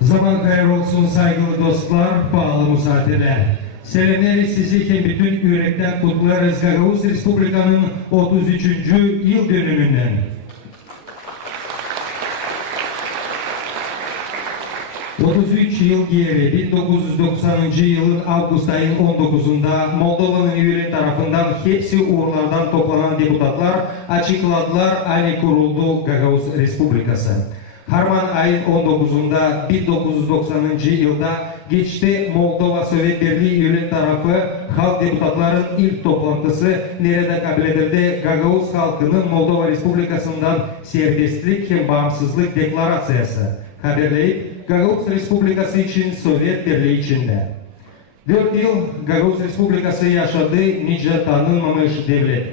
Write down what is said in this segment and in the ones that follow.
Zaman hayırlı olsun saygılı dostlar, pahalı misafirler. Selamlarız sizi hem bütün yürekten kutlarız Gagavuz Respublika'nın 33. yıl dönümünden. ...33 yıl geri 1990. yılın Ağustos ayının 19'unda Moldova'nın üyeleri tarafından hepsi uğurlardan toplanan deputatlar açıkladılar, aynı kuruldu Gagavuz Respublikası. Harman ayın 19'unda 1990. yılda geçti Moldova Sovyet Birliği üyeleri tarafı halk deputatların ilk toplantısı nerede kabul edildi? Gagavuz halkının Moldova Respublikası'ndan serbestlik ve bağımsızlık deklarasyası haberleyip Gagavuz Respublikası için Sovyet Birliği içinde. 4 yıl Gagavuz Respublikası yaşadı, nice tanınmamış devlet.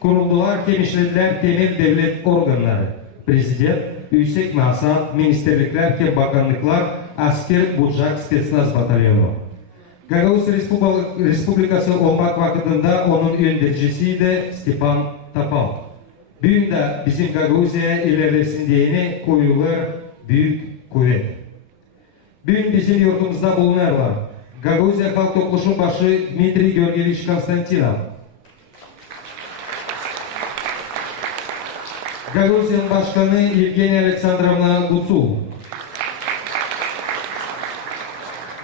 Kuruldular, genişlediler temel devlet organları. Prezident, yüksek masat, ministerlikler ve bakanlıklar, asker, bucak, spetsnaz batalyonu. Gagavuz Respublikası olmak vakitinde onun yöneticisiydi Stepan Topal. Bugün de bizim Gagavuz'a ilerlesin diyene koyulur büyük kuvvet. Bugün bizim yurtumuzda bulunarlar. Gagavuzya Halk Topluluğu başı Dmitri Georgievich Konstantinov. Gagavuzya'nın başkanı Evgeniya Aleksandrovna Gusul.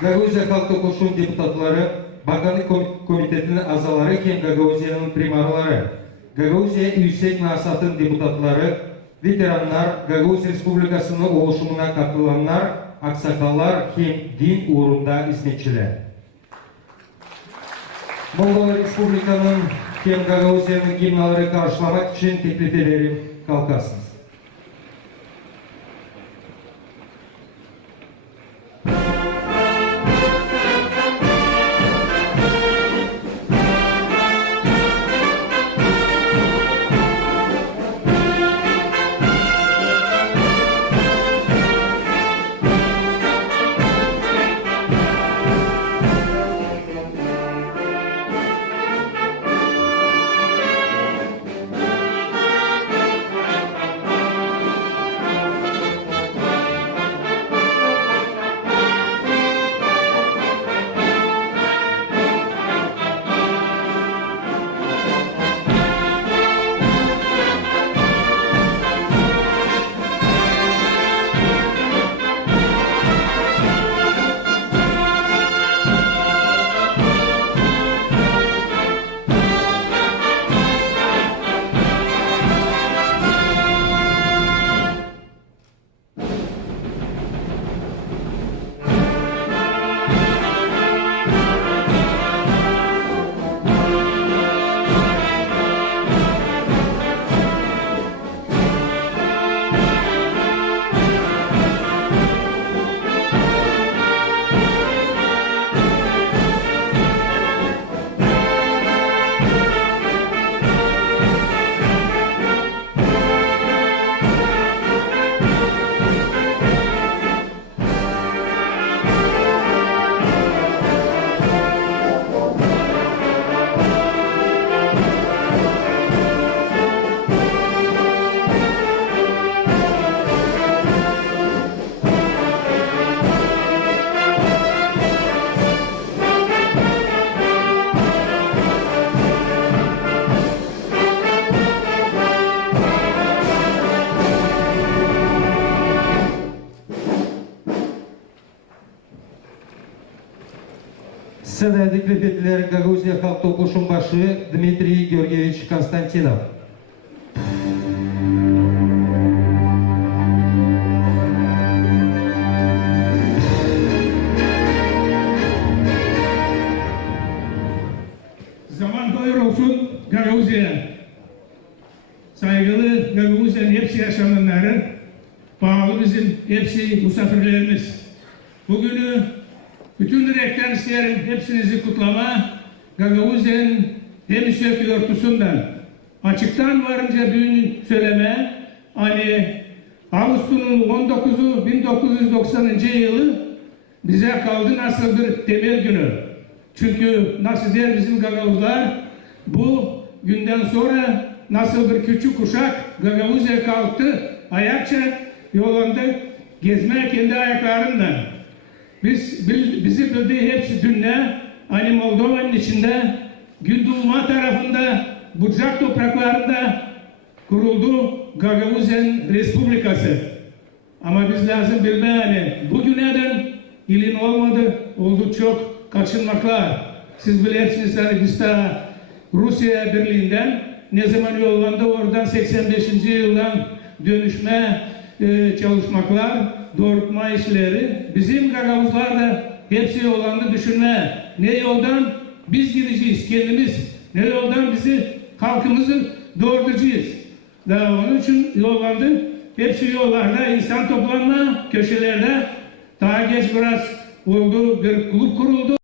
Gagavuzya Halk Topluluğu'nun deputatları, Bakanlık Komitesi'nin azaları hem Gagavuzya'nın primarları, Gagavuzya Yüksek Masat'ın deputatları, veteranlar, Gagavuz Respublikası'nın oluşumuna katılanlar, aksakallar hem din uğrunda hizmetçiler. Moldova Respublika'nın hem Gagavuzya'nın gimnaları karşılamak için teklif ederim, kalkarsınız. teklif edilir Gagauzya Halk Topluluğu'nun başı Dmitriy Georgievich Konstantinov. Zaman doyur olsun Gagauzya. Saygılı Gagauzya'nın hepsi yaşananları, bağlı bizim hepsi misafirlerimiz. Bugünü bütün yürekten isterim hepsinizi kutlama, Gagauzya'nın Demisök örtüsünden açıktan varınca düğün söyleme, hani Ağustos'un 19'u 1990. yılı bize kaldı nasıl bir temel günü. Çünkü nasıl der bizim Gagauzlar, bu günden sonra nasıl bir küçük kuşak Gagauzya kalktı, ayakça yollandı, gezmeye kendi ayaklarından. Bizi bildiği hepsi dünya, hani Moldova'nın içinde, Gündoğma tarafında, Bucak topraklarında kuruldu Gagauzya Respublikası. Ama biz lazım bilmeye, bugüneden ilin olmadı, oldu çok kaçınmaklar. Siz bilirsiniz hani biz de Rusya Birliği'nden ne zaman yollandı oradan 85. yıldan dönüşme çalışmaklar, doğrultma işleri. Bizim Gagauzlar da hepsi yollandı düşünme. Ne yoldan biz gideceğiz kendimiz, ne yoldan bizi halkımızı doğurtacağız. Daha onun için yollandı. Hepsi yollarda insan toplanma köşelerde daha geç biraz oldu bir kulüp kuruldu.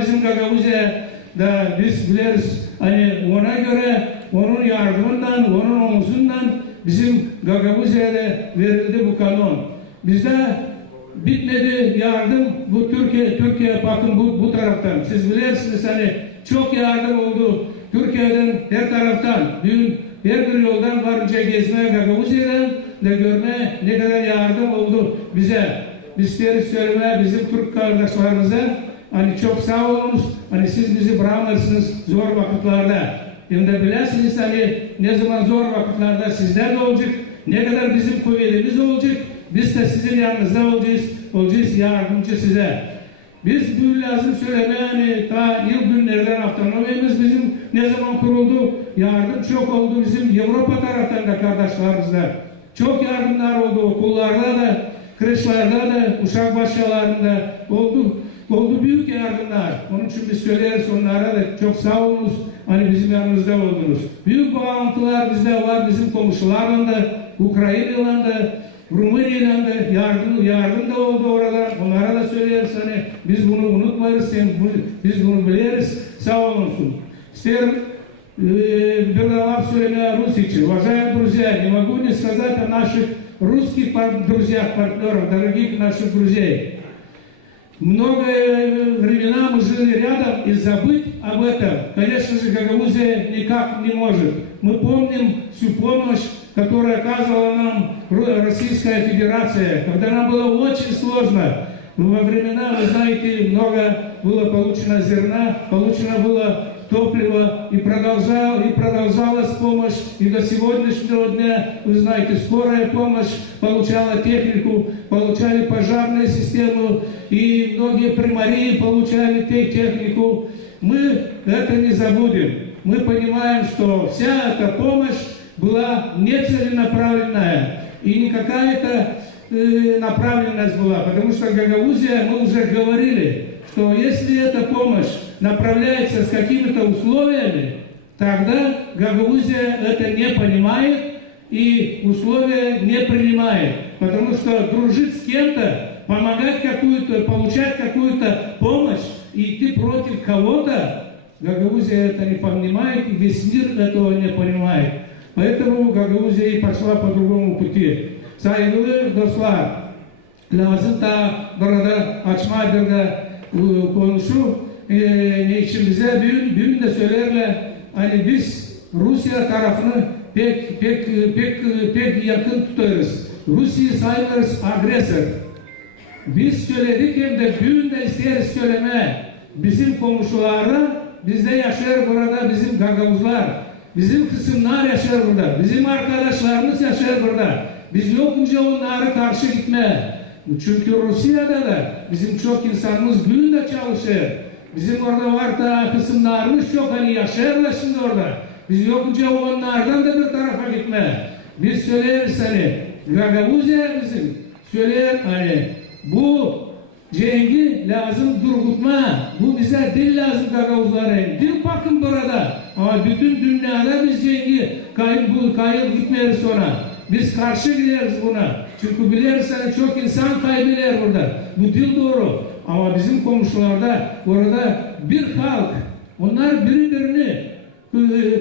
Bizim Gagavuzya da biz biliriz. Hani ona göre onun yardımından, onun omuzundan bizim Gagavuzya'da verildi bu kanun. Bizde bitmedi yardım bu Türkiye bakın bu taraftan. Siz bilirsiniz hani çok yardım oldu Türkiye'den her taraftan. Dün her bir yoldan varınca gezmeye Gagavuzya'dan da görmeye ne kadar yardım oldu bize. Biz söylemeye bizim Türk kardeşlerimize hani çok sağ olunuz. Hani siz bizi bırakmıyorsunuz zor vakitlerde. Hem de bilirsiniz hani ne zaman zor vakitlerde sizler de olacak. Ne kadar bizim kuvvetimiz olacak. Biz de sizin yanınızda olacağız yardımcı size. Biz bu lazım söylemeye hani ta ilk günlerden avtonomimiz bizim ne zaman kuruldu? Yardım çok oldu bizim Avrupa tarafından da kardeşlerimizden. Çok yardımlar oldu okullarda da, kreşlerde de, uşak başlarında oldu büyük yardımlar. Onun için biz söyleriz onlara da çok sağ olunuz. Hani bizim yanımızda oldunuz. Büyük bağlantılar bizde var bizim komşularla da, Ukrayna'yla da, Rumanya'dan da yardım da oldu orada. Onlara da söyleriz hani biz bunu unutmayız, biz bunu biliriz. Sağ olun. İsterim bir laf söylemeye Rus için. Уважаемые друзья, не могу не сказать о наших русских друзьях, партнерах, дорогих наших друзей. Много времена мы жили рядом и забыть об этом, конечно же, Гагаузия никак не может. Мы помним всю помощь, которую оказывала нам Российская Федерация, когда нам было очень сложно. Во времена, вы знаете, много было получено зерна, получено было топливо, и продолжалась помощь, и до сегодняшнего дня, вы знаете, скорая помощь получала технику, получали пожарную систему, и многие примарии получали технику. Мы это не забудем. Мы понимаем, что вся эта помощь была нецеленаправленная, и не какая-то направленность была, потому что Гагаузия, мы уже говорили, что если эта помощь направляется с какими-то условиями, тогда Гагаузия это не понимает и условия не принимает. Потому что дружить с кем-то, помогать какую-то, получать какую-то помощь и идти против кого-то, Гагаузия это не понимает, и весь мир этого не понимает. Поэтому Гагаузия и пошла по другому пути. Saygılı dostlar, lazım da burada açma bir konuşu ne için bize büyük de söylerler hani biz Rusya tarafını pek yakın tutarız. Rusya'yı sayılırız agresör. Biz söyledik hem de büyük de isteriz söylemeye. Bizim komşularda bizde yaşar burada bizim Gagavuzlar. Bizim kısımlar yaşar burada. Bizim arkadaşlarımız yaşar burada. Biz yokunca onlara karşı gitme. Çünkü Rusya'da da bizim çok insanımız büyük de çalışır. Bizim orada var da kısımlarımız çok hani yaşarlar şimdi orada. Biz yokunca onlardan da bir tarafa gitme. Biz söyleriz hani Gagavuzya bizim söyler hani bu cengi lazım durgutma. Bu bize dil lazım Gagavuzlara. Dil bakın burada. Ama bütün dünyada biz cengi kayıp gitmeyiz ona. Biz karşı gideriz buna. Çünkü biliriz hani çok insan kaybeder burada. Bu dil doğru. Ama bizim komşularda orada bir halk. Onlar birbirini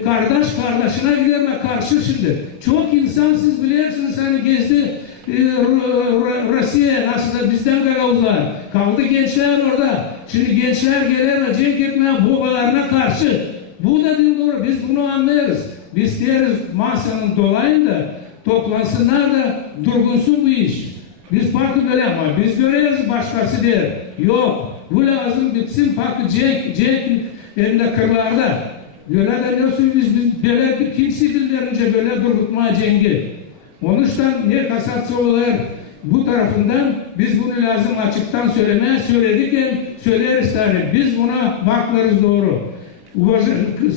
kardeş kardeşine giderle karşı şimdi. Çok insan siz bilirsiniz hani gezdi Rusya aslında bizden Gagavuzlar. Kaldı gençler orada. Şimdi gençler gelir ve cenk etmeye babalarına karşı. Bu da dil doğru. Biz bunu anlarız. Biz deriz masanın dolayında toplansınlar da durgunsun bu iş. Biz farklı böyle ama biz göreriz başkası der. Yok. Bu lazım bitsin farklı cenk elinde kırlarda. Böyle de nasıl biz böyle bir kimse dillerince böyle durgutma cengi. Onun için ne kasatsa olur bu tarafından biz bunu lazım açıktan söylemeye söyledik söyleriz tabi. Biz buna baklarız doğru.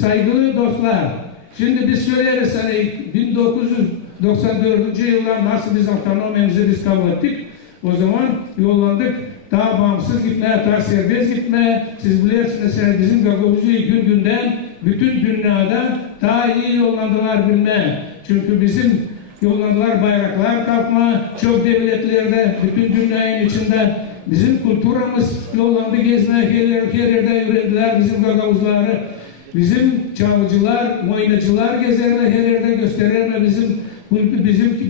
Saygılı dostlar. Şimdi biz söyleriz hani 1994. yıllar nasıl biz avtonomimizi biz kabul ettik. O zaman yollandık. Daha bağımsız gitmeye, daha serbest gitmeye. Siz bilirsiniz bizim Gagavuzya'yı gün günden bütün dünyada daha iyi yollandılar bilmeye. Çünkü bizim yollandılar bayraklar kalkma, çok devletlerde, bütün dünyanın içinde bizim kulturamız yollandı gezmeye, her yerde öğrendiler bizim gagavuzları. Bizim çalgıcılar, oynacılar gezerler, her yerde gösterirler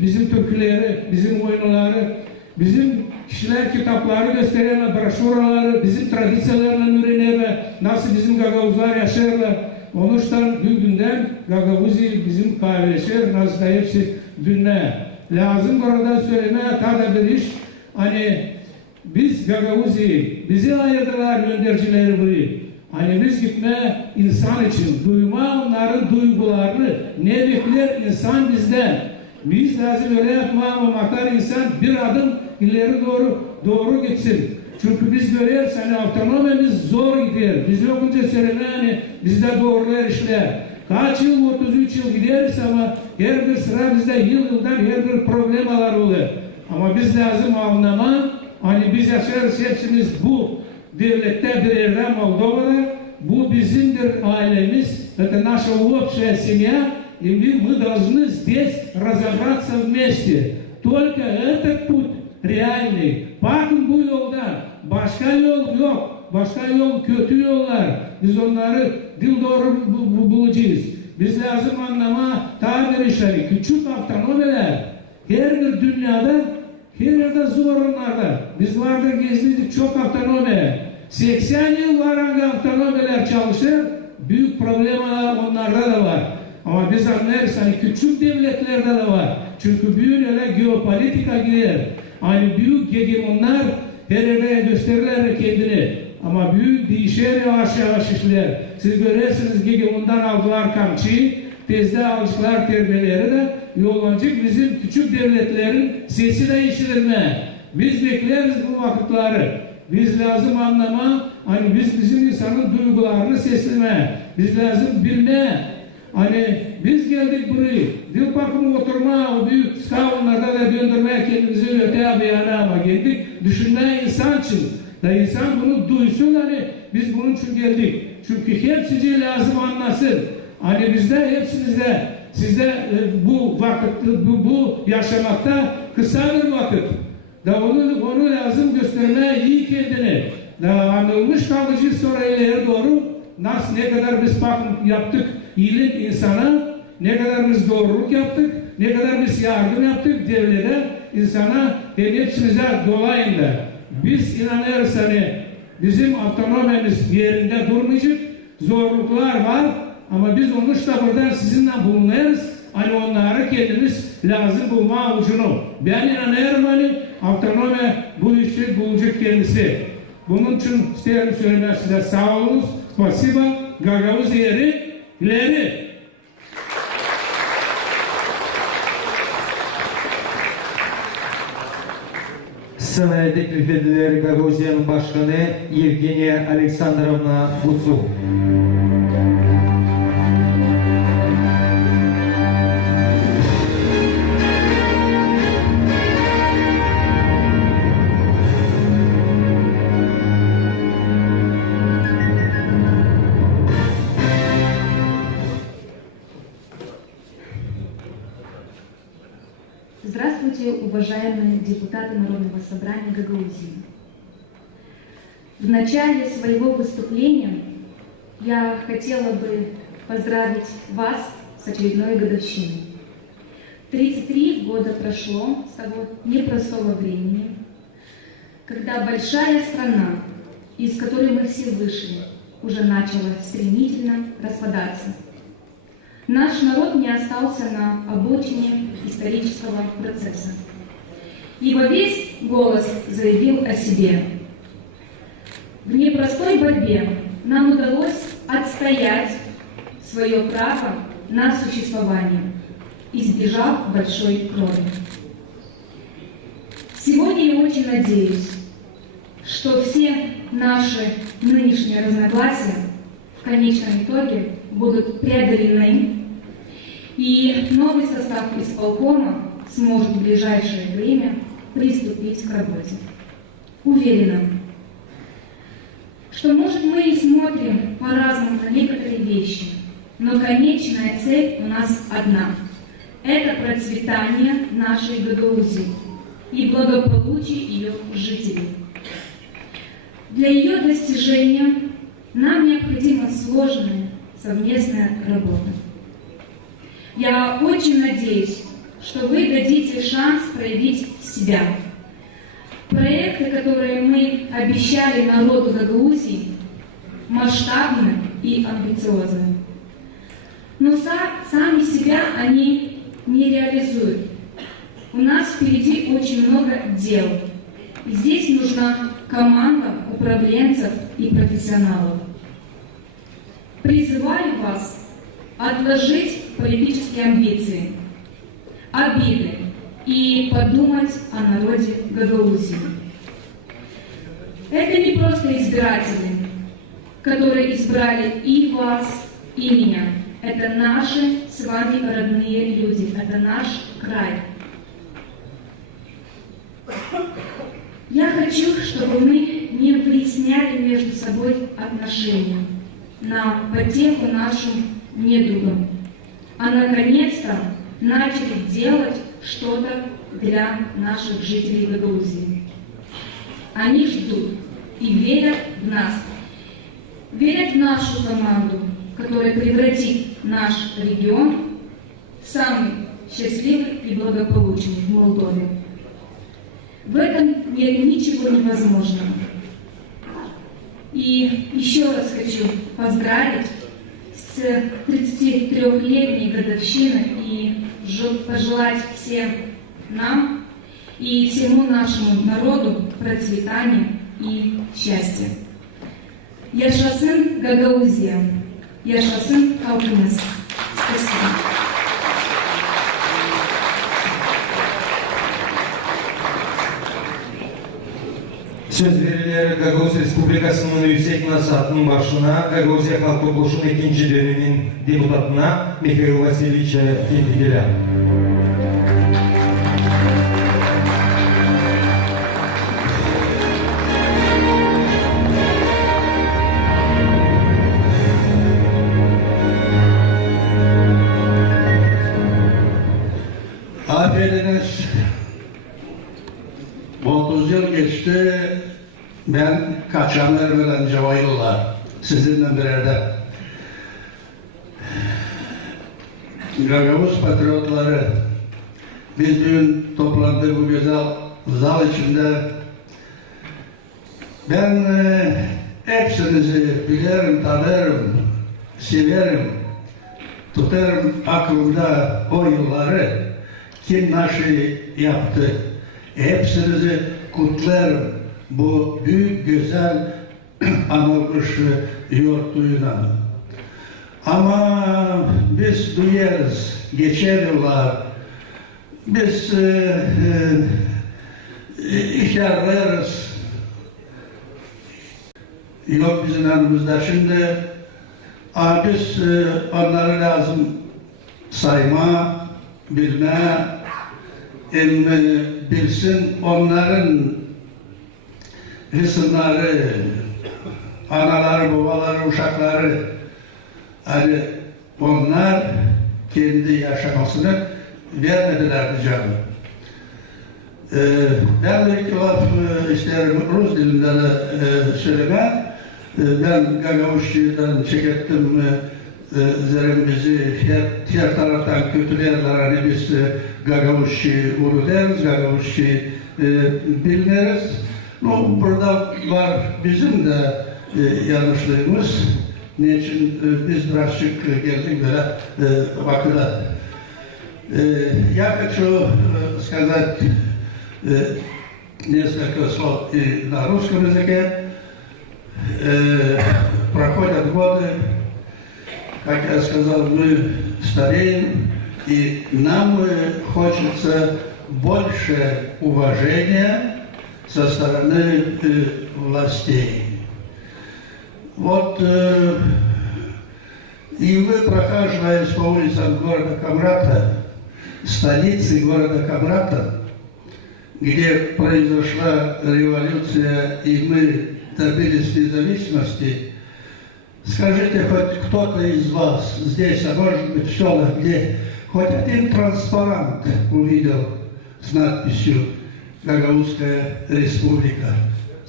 bizim türküleri, bizim oyunları, bizim kişiler kitapları gösterirler, broşuraları, bizim tradisiyalarla öğrenirler, nasıl bizim gagavuzlar yaşarlar. Onuştan günden Gagavuzi bizim kahveleşir, nasıl da hepsi dünle. Lazım orada söylemeye tabi bir iş, hani biz Gagavuzi, bizi ayırdılar göndercileri buraya. Hani biz gitme insan için, duyma onların duygularını, ne bekler insan bizden. Biz lazım öyle yapmamaklar insan bir adım ileri doğru gitsin. Çünkü biz görüyoruz hani autonomimiz zor gidiyor. Biz yokunca söyleme hani bizde doğrular işler. Kaç yıl, 33 yıl gideriz ama her bir sıra bizde yıldan her bir problemler oluyor. Ama biz lazım anlama, hani biz yaşarız hepsimiz bu devlette bir yerde Moldova'da, bu bizimdir ailemiz, это наша общая семья, и мы должны здесь разобраться вместе. Только этот путь реальный. Bakın bu yoldan, başka yol yok, başka yol kötü yollar. Biz onları dil doğru bulacağız. Biz lazım anlama tabir işleri, küçük avtonomiler, her bir dünyada, her yerde zor onlarda. Biz vardır gezdik çok avtonomi. 80 yıl var hangi avtonomiler çalışır, büyük problemler onlarda da var. Ama biz anlarız hani küçük devletlerde de var. Çünkü büyük öyle geopolitika gider. Hani büyük hegemonlar her yere gösterirler kendini. Ama büyük değişir yavaş yavaş işler. Siz görürsünüz hegemondan aldılar kamçıyı, tezde alışıklar terbiyeleri de yollancık bizim küçük devletlerin sesi de işitilme. Biz bekleriz bu vakitleri. Biz lazım anlama, hani bizim insanın duygularını sesleme. Biz lazım bilme. Hani biz geldik buraya, dil parkına oturma, o büyük skavunlarda da döndürmeye kendimizi öte bir yana ama geldik. Düşünmeye insan için. Da insan bunu duysun hani biz bunun için geldik. Çünkü hepsi lazım anlasın. Hani bizde hepsinizde, sizde bu vakit, bu yaşamakta kısa bir vakit. Da onu lazım göstermeye iyi kendini. Da anılmış kalıcı sonra ileri doğru nasıl ne kadar biz bakım yaptık iyilik insana, ne kadar biz doğruluk yaptık, ne kadar biz yardım yaptık devlete, insana hepsimize dolayında. Biz inanıyoruz hani bizim autonomimiz yerinde durmayacak, zorluklar var ama biz onu işte buradan sizinle bulunuyoruz. Hani onları kendimiz lazım bulma ucunu. Ben inanıyorum hani autonomi bu işi bulacak kendisi. Bunun için isterim söylemek size sağ olun, spasiba, Gagavuz yeri ileri. Sınaya teklif edilir Gagavuzya'nın başkanı Yevgeniya Aleksandrovna Butsuk. Здравствуйте, уважаемые депутаты Народного собрания Гагаузии. В начале своего выступления я хотела бы поздравить вас с очередной годовщиной. 33 года прошло с того непростого времени, когда большая страна, из которой мы все вышли, уже начала стремительно распадаться. Наш народ не остался на обочине исторического процесса. И во весь голос заявил о себе. В непростой борьбе нам удалось отстоять свое право на существование, избежав большой крови. Сегодня я очень надеюсь, что все наши нынешние разногласия в конечном итоге будут преодолены, и новый состав исполкома сможет в ближайшее время приступить к работе. Уверена, что, может, мы и смотрим по-разному на некоторые вещи, но конечная цель у нас одна. Это процветание нашей Гагаузии и благополучие ее жителей. Для ее достижения нам необходима сложная совместная работа. Я очень надеюсь, что вы дадите шанс проявить себя. Проекты, которые мы обещали народу Гагаузии, масштабны и амбициозны. Но сами себя они не реализуют. У нас впереди очень много дел. И здесь нужна команда управленцев и профессионалов. Призываю вас отложить политические амбиции, обиды и подумать о народе Гагаузии. Это не просто избиратели, которые избрали и вас, и меня. Это наши с вами родные люди, это наш край. Я хочу, чтобы мы не выясняли между собой отношения на потеху нашим недугам, а наконец-то начали делать что-то для наших жителей Гагаузии. Они ждут и верят в нас, верят в нашу команду, которая превратит наш регион в самый счастливый и благополучный в Молдове. В этом нет ничего невозможного. И еще раз хочу поздравить с 33-летней годовщиной и пожелать всем нам и всему нашему народу процветания и счастья. Yaşasın Гагаузия, yaşasın халкımız. Спасибо. Söz verilir Gagauz Respublikasının Yüksek Nasatının başına Gagauzya Halk Topluluğu'nun ikinci dönemin deputatına Mikhail Vasilievic'e tebrik Affediniz, 30 yıl geçti, ben kaçanlar veren cevayırlar, sizinle birlikte. Gagavuz patriotları, biz dün toplandık bu güzel zal içinde. Ben hepsinizi bilirim, tanırım, severim, tutarım aklımda o yılları. Kim nasıl yaptı? Hepsinizi kutlarım bu büyük güzel anılmış yurtuyla. Ama biz duyarız, geçer yıllar, biz ihtiyarlarız. Yok bizim yanımızda şimdi. Biz onları lazım sayma, bilme, bilsin onların hısımları, anaları, babaları, uşakları, hani onlar kendi yaşamasını vermediler canım. Ben de ilk laf isterim Rus dilinde de söyleme. Ben Gagavuzcu'dan çekettim. Zerim bizi her taraftan kötülerler, hani biz Gagavuzcu ulu deriz, Gagavuzcu biliniriz. Burada var bizim de yanlışlığımız. Niçin biz birazcık geldik böyle vakıda. Я хочу сказать несколько слов и на русском языке. Проходят годы, как я сказал, мы стареем, и нам хочется больше уважения со стороны властей. Вот и вы, прохаживаясь по улицам города Камрата, столицы города Камрата, где произошла революция и мы добились независимости, скажите, хоть кто-то из вас здесь, а может быть в селах, где хоть один транспарант увидел с надписью «Гагаузская республика».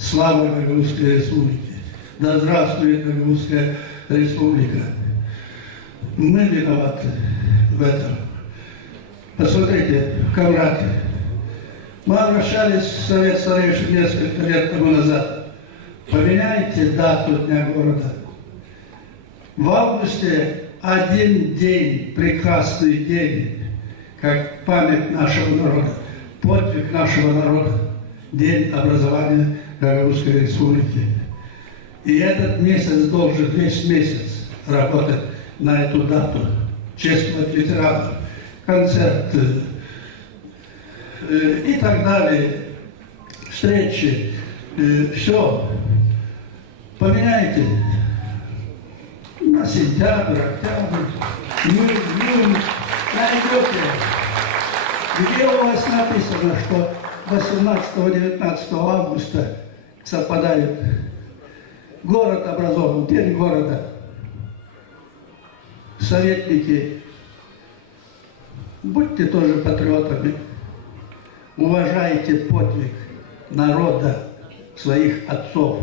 Слава Гагаузской Республике! Да здравствует Гагаузская Республика! Мы виноваты в этом. Посмотрите, камрады, мы обращались в Совет старейшин несколько лет тому назад. Поменяйте дату Дня города. В августе один день, прекрасный день, как память нашего народа, подвиг нашего народа, день образования Гагаузской Республики. И этот месяц должен весь месяц работать на эту дату. Чествовать ветеранов, концерты и так далее, встречи, все. Поменяйте на сентябрь, октябрь, июнь, найдете. Где у вас написано, что 18-19 августа совпадает город образован, день города. Советники, будьте тоже патриотами, уважайте подвиг народа, своих отцов.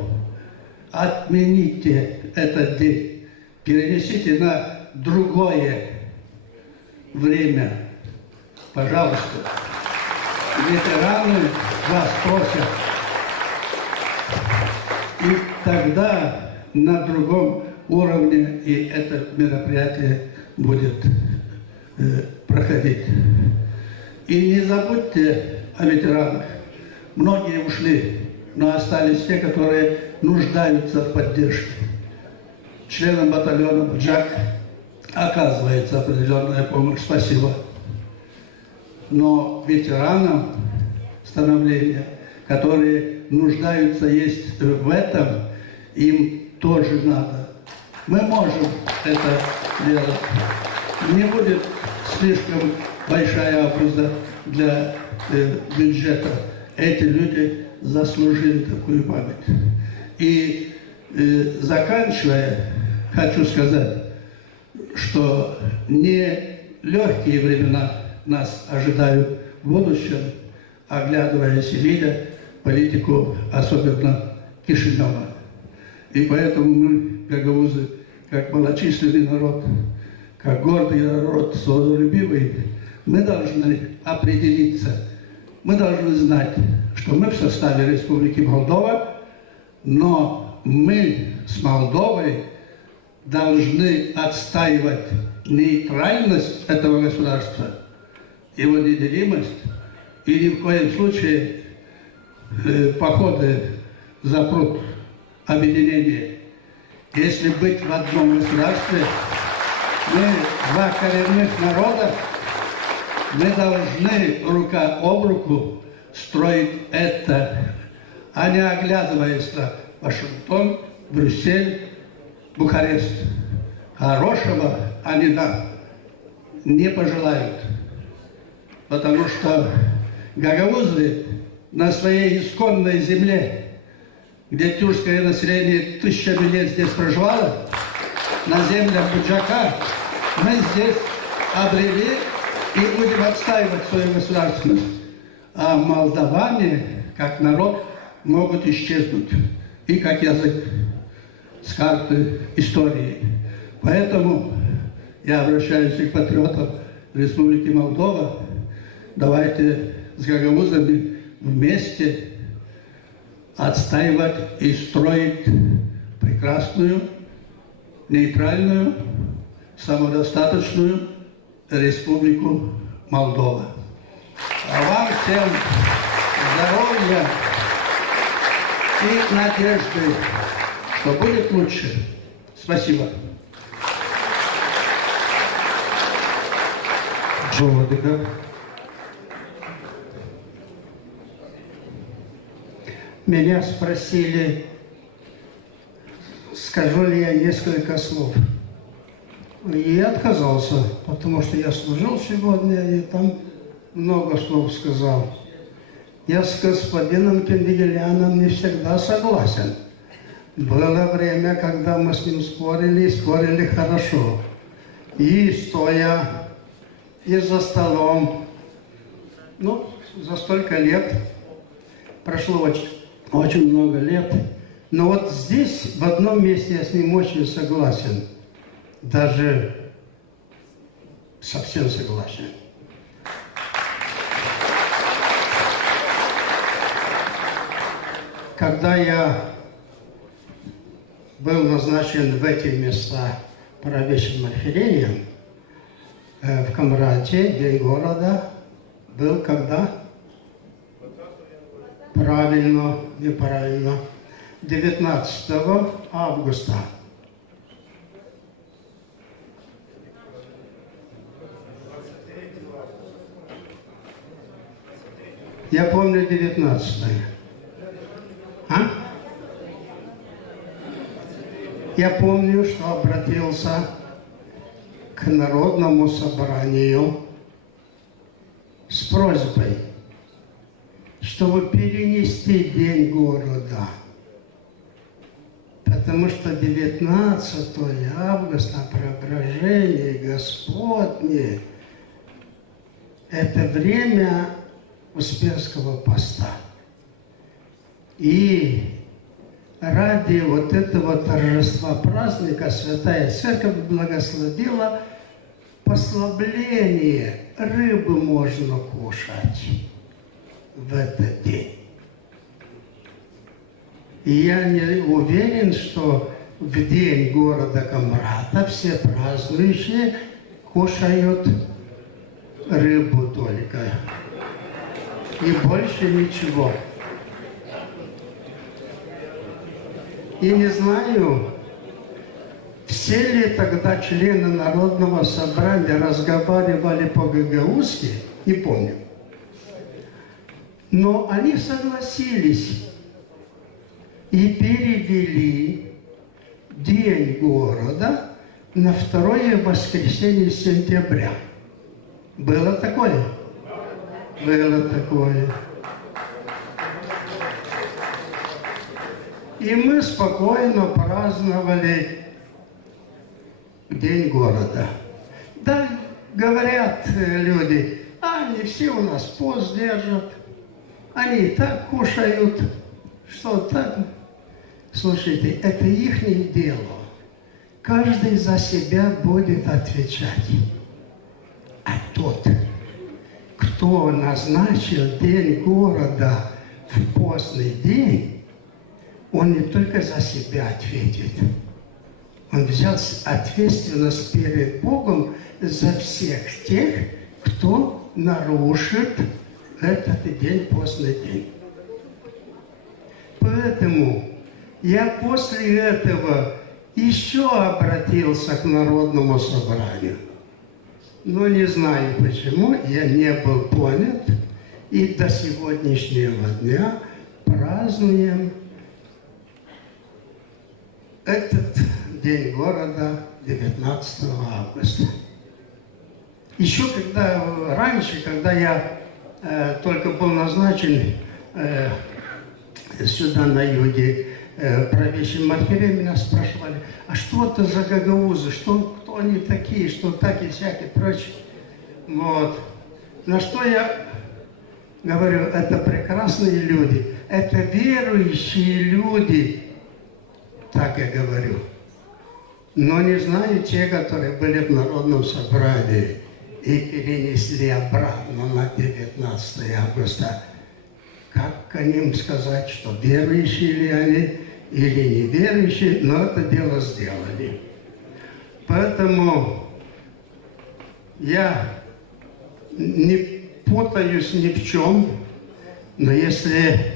Отмените этот день, перенесите на другое время. Пожалуйста, ветераны вас просят. И тогда на другом уровне и это мероприятие будет проходить. И не забудьте о ветеранах. Многие ушли, но остались те, которые нуждаются в поддержке. Членам батальона «Буджак» оказывается определенная помощь. Спасибо. Но ветеранам становления, которые нуждаются есть в этом, им тоже надо. Мы можем это делать. Не будет слишком большая обуза для бюджета. Эти люди заслужили такую память. И заканчивая, хочу сказать, что не легкие времена нас ожидают в будущем, оглядываясь и видя политику, особенно Кишинева. И поэтому мы, гагаузы, как малочисленный народ, как гордый народ, свободолюбивый, мы должны определиться, мы должны знать, что мы в составе Республики Молдова, но мы с Молдовой должны отстаивать нейтральность этого государства, его неделимость, и ни в коем случае походы запрут объединение. Если быть в одном государстве, мы два коренных народа, мы должны рука об руку строить это, а не оглядываясь на Вашингтон, Брюссель, Бухарест. Хорошего они нам не пожелают, потому что гагаузы на своей исконной земле, где тюркское население тысячами лет здесь проживало, на землях Буджака, мы здесь обрели и будем отстаивать свою государственность. А молдаване, как народ, могут исчезнуть и как язык с карты истории. Поэтому я обращаюсь к патриотам Республики Молдова. Давайте с гагаузами вместе отстаивать и строить прекрасную, нейтральную, самодостаточную Республику Молдова. А вам всем здоровья и надежды, что будет лучше. Спасибо. Жолодыка. Меня спросили, скажу ли я несколько слов. И я отказался, потому что я служил сегодня, и там много слов сказал. Я с господином Пенвигеляном не всегда согласен. Было время, когда мы с ним спорили, и спорили хорошо. И стоя, и за столом. Ну, за столько лет прошло очень очень много лет. Но вот здесь, в одном месте, я с ним очень согласен. Даже совсем согласен. Когда я был назначен в эти места правящим архиереем, в Камрате, День города, был когда? Правильно, неправильно. 19 августа. Я помню 19-е. А? Я помню, что обратился к Народному собранию с просьбой, чтобы перенести День города. Потому что 19 августа, Преображение Господне, это время Успенского поста. И ради вот этого торжества праздника Святая Церковь благословила послабление. Рыбы можно кушать в этот день. И я не уверен, что в день города Камрата все празднующие кушают рыбу только. И больше ничего. И не знаю, все ли тогда члены Народного собрания разговаривали по-гагаузски, не помню. Но они согласились и перевели День города на 2 воскресенье сентября. Было такое? Было такое. И мы спокойно праздновали День города. Да, говорят люди, они все у нас пост держат, они и так кушают, что так. Слушайте, это их дело. Каждый за себя будет отвечать. А тот, кто назначил День города в постный день, он не только за себя ответит. Он взял ответственность перед Богом за всех тех, кто нарушит этот день, постный день. Поэтому я после этого еще обратился к Народному собранию. Но не знаю почему, я не был понят. И до сегодняшнего дня празднуем этот День города 19 августа. Еще раньше, когда я только был назначен сюда, на юге, правящим архиереем, меня спрашивали, а что это за гагаузы, кто они такие, что так и всяк и прочее. Вот. На что я говорю, это прекрасные люди, это верующие люди, так я говорю. Но не знаю те, которые были в Народном собрании и перенесли обратно на 19 августа. Как к ним сказать, что верующие ли они или неверующие, но это дело сделали. Поэтому я не путаюсь ни в чем, но если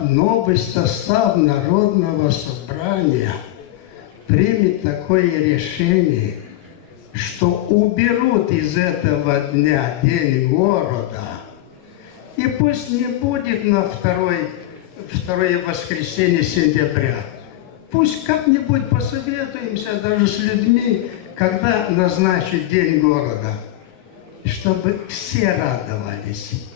новый состав Народного собрания примет такое решение, что уберут из этого дня День города, и пусть не будет на второе воскресенье сентября. Пусть как-нибудь посоветуемся даже с людьми, когда назначить День города, чтобы все радовались.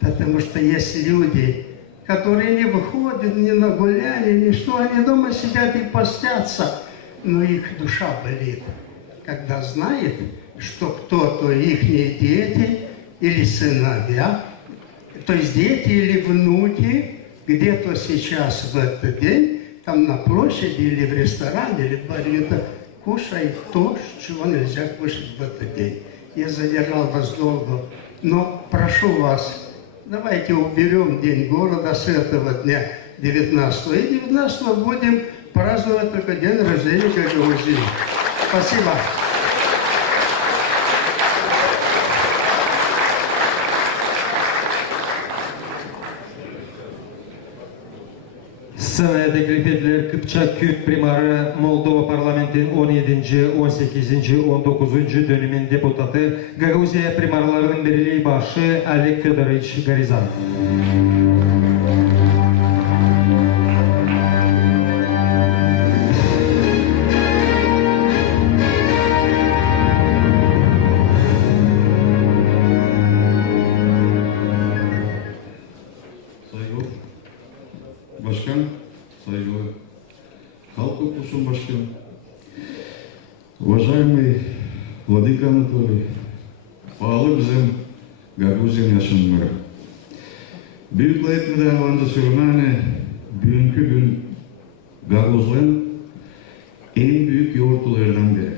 Потому что есть люди, которые не выходят ни на гуляние, ни что, они дома сидят и постятся, но их душа болит, когда знает, что кто-то, их дети или сыновья, то есть дети или внуки где-то сейчас в этот день, там на площади или в ресторане, или в баре, кушают то, чего нельзя кушать в этот день. Я задержал вас долго, но прошу вас, давайте уберем День города с этого дня 19 и 19 будем праздновать только день рождения Гагаузии. Спасибо. Sıraya teklif edilir Kıpçak Kürt primarı Moldova Parlamentin 17. 18. 19. dönemin deputatı Gagauzya primarlarının birliği başı Oleg Fedorovich Garizan. Saygılı Başkan, saygılı Halk Korpusu'nun Başkanı, уважаемый Владыка Анатолий, pahalı bizim Gagauzya yaşamları. Büyük layıklığı alanca söylemene, bugünkü gün Gagauzların en büyük yoğurtlarından biri.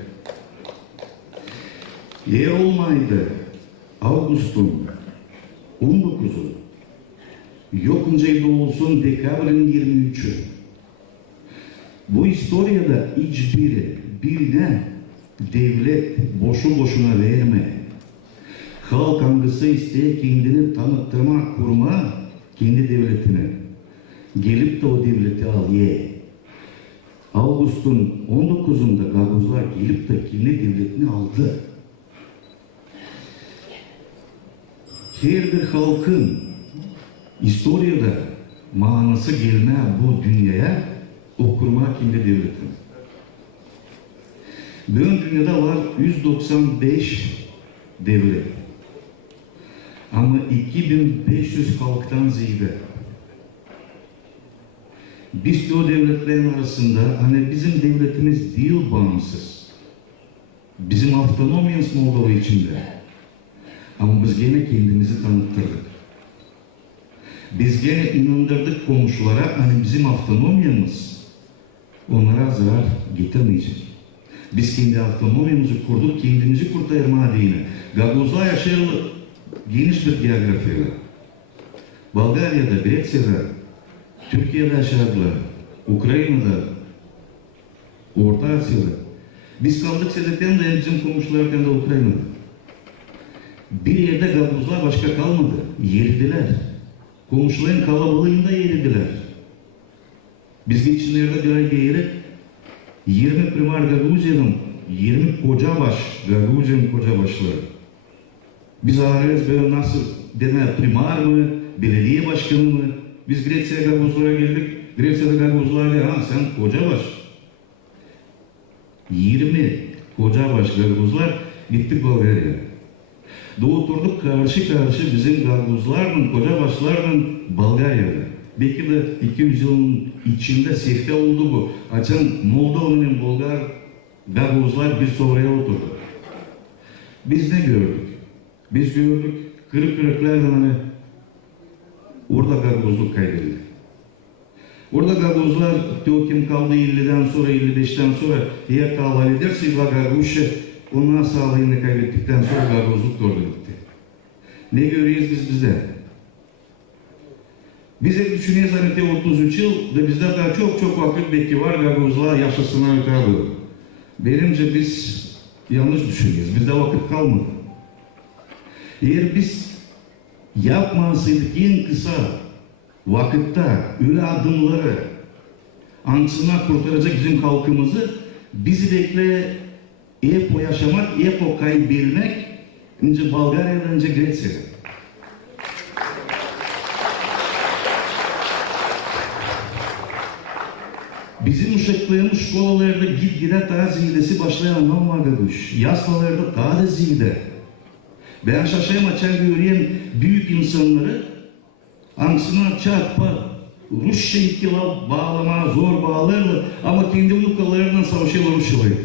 Yer olmaydı Ağustos'un 19'u, yokunca yılda olsun dekabrın 23'ü. Bu historiada hiçbiri birine devlet boşu boşuna verme. Halk hangisi isteye kendini tanıttırma, kurma kendi devletini. Gelip de o devleti al ye. Ağustos'un 19'unda Gagauzlar gelip de kendi devletini aldı. Her bir halkın historiada manası gelme bu dünyaya okurma kendi devletini. Bugün dünyada var 195 devlet. Ama 2500 halktan ziyade. Biz de o devletlerin arasında hani bizim devletimiz değil bağımsız. Bizim autonomiyamız Moldova içinde. Ama biz gene kendimizi tanıttırdık. Biz gene inandırdık komşulara hani bizim autonomiyamız onlara zarar getirmeyecek. Biz kendi autonomiyamızı kurduk, kendimizi kurtarma adına. Gagauzlar yaşayalı geniş bir geografyada. Bulgarya'da, Brezilya'da, Türkiye'de yaşadılar, Ukrayna'da, Orta Asya'da. Biz kaldık sebepten de bizim komşularken de Ukrayna'da. Bir yerde Gagauzlar başka kalmadı, yeridiler. Komşuların kalabalığında yeridiler. Biz geçenlerde bir ay gelip 20 primar Gagauzya'nın 20 kocabaş Gagauzyan kocabaşları. Biz ararız böyle nasıl deme primar mı, belediye başkanı mı? Biz Grecia Gagauzlara geldik. Grecia'da Gagauzlar diye sen kocabaş. 20 kocabaş Gagauzlar gittik Bulgarya'ya. Oturduk karşı karşı bizim Gagauzlarla, kocabaşlarla Bulgarya'da. Belki de 200 yılın içinde sekte oldu bu. Açan Moldova'nın Bulgar Gagauzlar bir sofraya oturdu. Biz ne gördük? Biz gördük kırık kırıklardan hani orada Gagauzluk kaydedildi. Orada Gagauzlar kim kaldı 50'den sonra 55'ten sonra diğer kahval ederse Gagauzya onlar sağlığını kaybettikten sonra Gagauzluk orada gitti. Ne görüyoruz biz bize? Biz hep düşünüyoruz hani 33 yıl da bizde daha çok vakit belki var Gagauzlar yaşasına ötürü. Benimce biz yanlış düşünüyoruz. Bizde vakit kalmadı. Eğer biz yapmasaydık en kısa vakitte öyle adımları ansına kurtaracak bizim halkımızı bizi bekle EPO yaşamak, EPO kaybetmek önce Bulgarya'dan önce Grecya'da. Bizim uşaklarımız şkolalarda gitgide daha ziyadesi başlayan Gagauz. Yaslalarda daha da ziyade. Ben şaşayım açan görüyen büyük insanları ansına çarpma, Rusça ikila bağlama, zor bağlarla ama kendi uyukalarından savaşıyorlar Rusçalarıyla.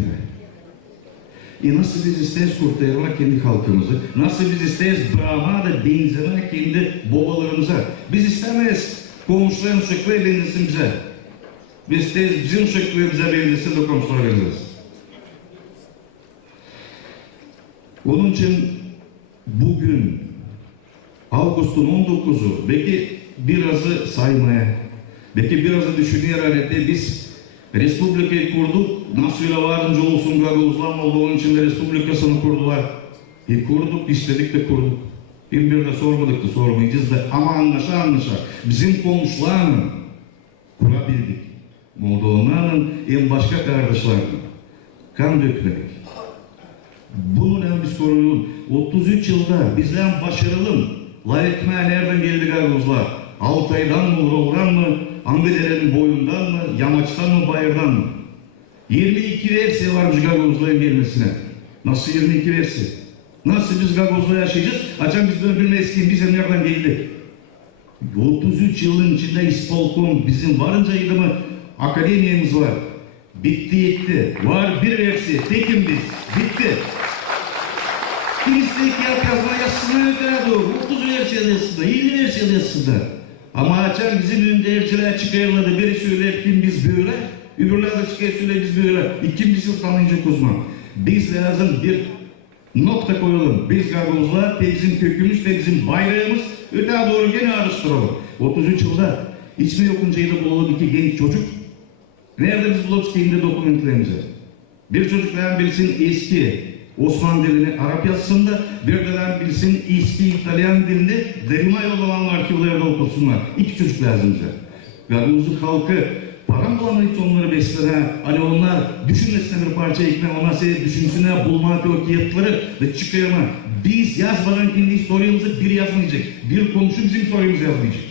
Nasıl biz isteriz kurtarmak kendi halkımızı, nasıl biz isteriz brahma da benzemek kendi babalarımıza. Biz istemeyiz komşuların uşaklığı benzesin bize. Biz isteriz bizim uşaklığı bize benzesin de komşular benzesin. Onun için bugün Ağustos'un 19'u belki birazı saymaya, belki birazı düşünüyor halde biz Respublikayı kurduk, nasıl varınca olsun Gagavuzlar Moldova'nın içinde Respublikasını kurdular. Kurduk, istedik de kurduk. Bir de sormadık da sormayacağız da ama anlaşa bizim komşularla kurabildik. Moldova'nın en başka kardeşlerine kan dökmedik. Bunun en bir sorunu 33 yılda bizden başarılı layıkmaya nereden geldi Gagavuzlar? Altay'dan mı, Uğur'dan mı, Angıdere'nin boyundan mı, Yamaç'tan mı, Bayır'dan mı? 22 versiye varmış Gagavuzların gelmesine. Nasıl 22 versiye? Nasıl biz Gagavuz'da yaşayacağız? Açan biz birbirine eskiyin, biz nereden geldi? 33 yılın içinde İspolkom bizim varınca yılımı akademiyemiz var. Bitti yetti. Var bir versiye, tekim biz. Bitti. Kimisi iki yazma yazısına öteye doğru. 30 versiye yazısında, 50 versiye yazısında. Ama açan bizim önünde elçiler çıkarırlardı. Biri söyler kim biz böyle, öbürler de çıkar söyler biz böyle. İkincisi tanıyacak uzman. Biz lazım bir nokta koyalım. Biz Gagavuzlar, bizim kökümüz ve bizim bayrağımız öteye doğru gene araştıralım. 33 yılda ismi yokuncayla bulalım iki genç çocuk. Nerede biz buluruz kendi dokumentlerimizi? Bir çocuklardan birisinin eski Osmanlı dilini Arap yazısında, bir dönem birisinin eski İtalyan dilinde derima yollanan arşivlerde okusunlar. İki çocuk lazım bize. Gagavuz'un halkı param bulamayıp onları beslene, hani onlar düşünmesine bir parça ekme, onlar size düşünsünler, bulmak o kıyafetleri ve çıkarma. Biz yazmadan kendi historiyamızı bir yazmayacak. Bir komşu bizim historiyamızı yazmayacak.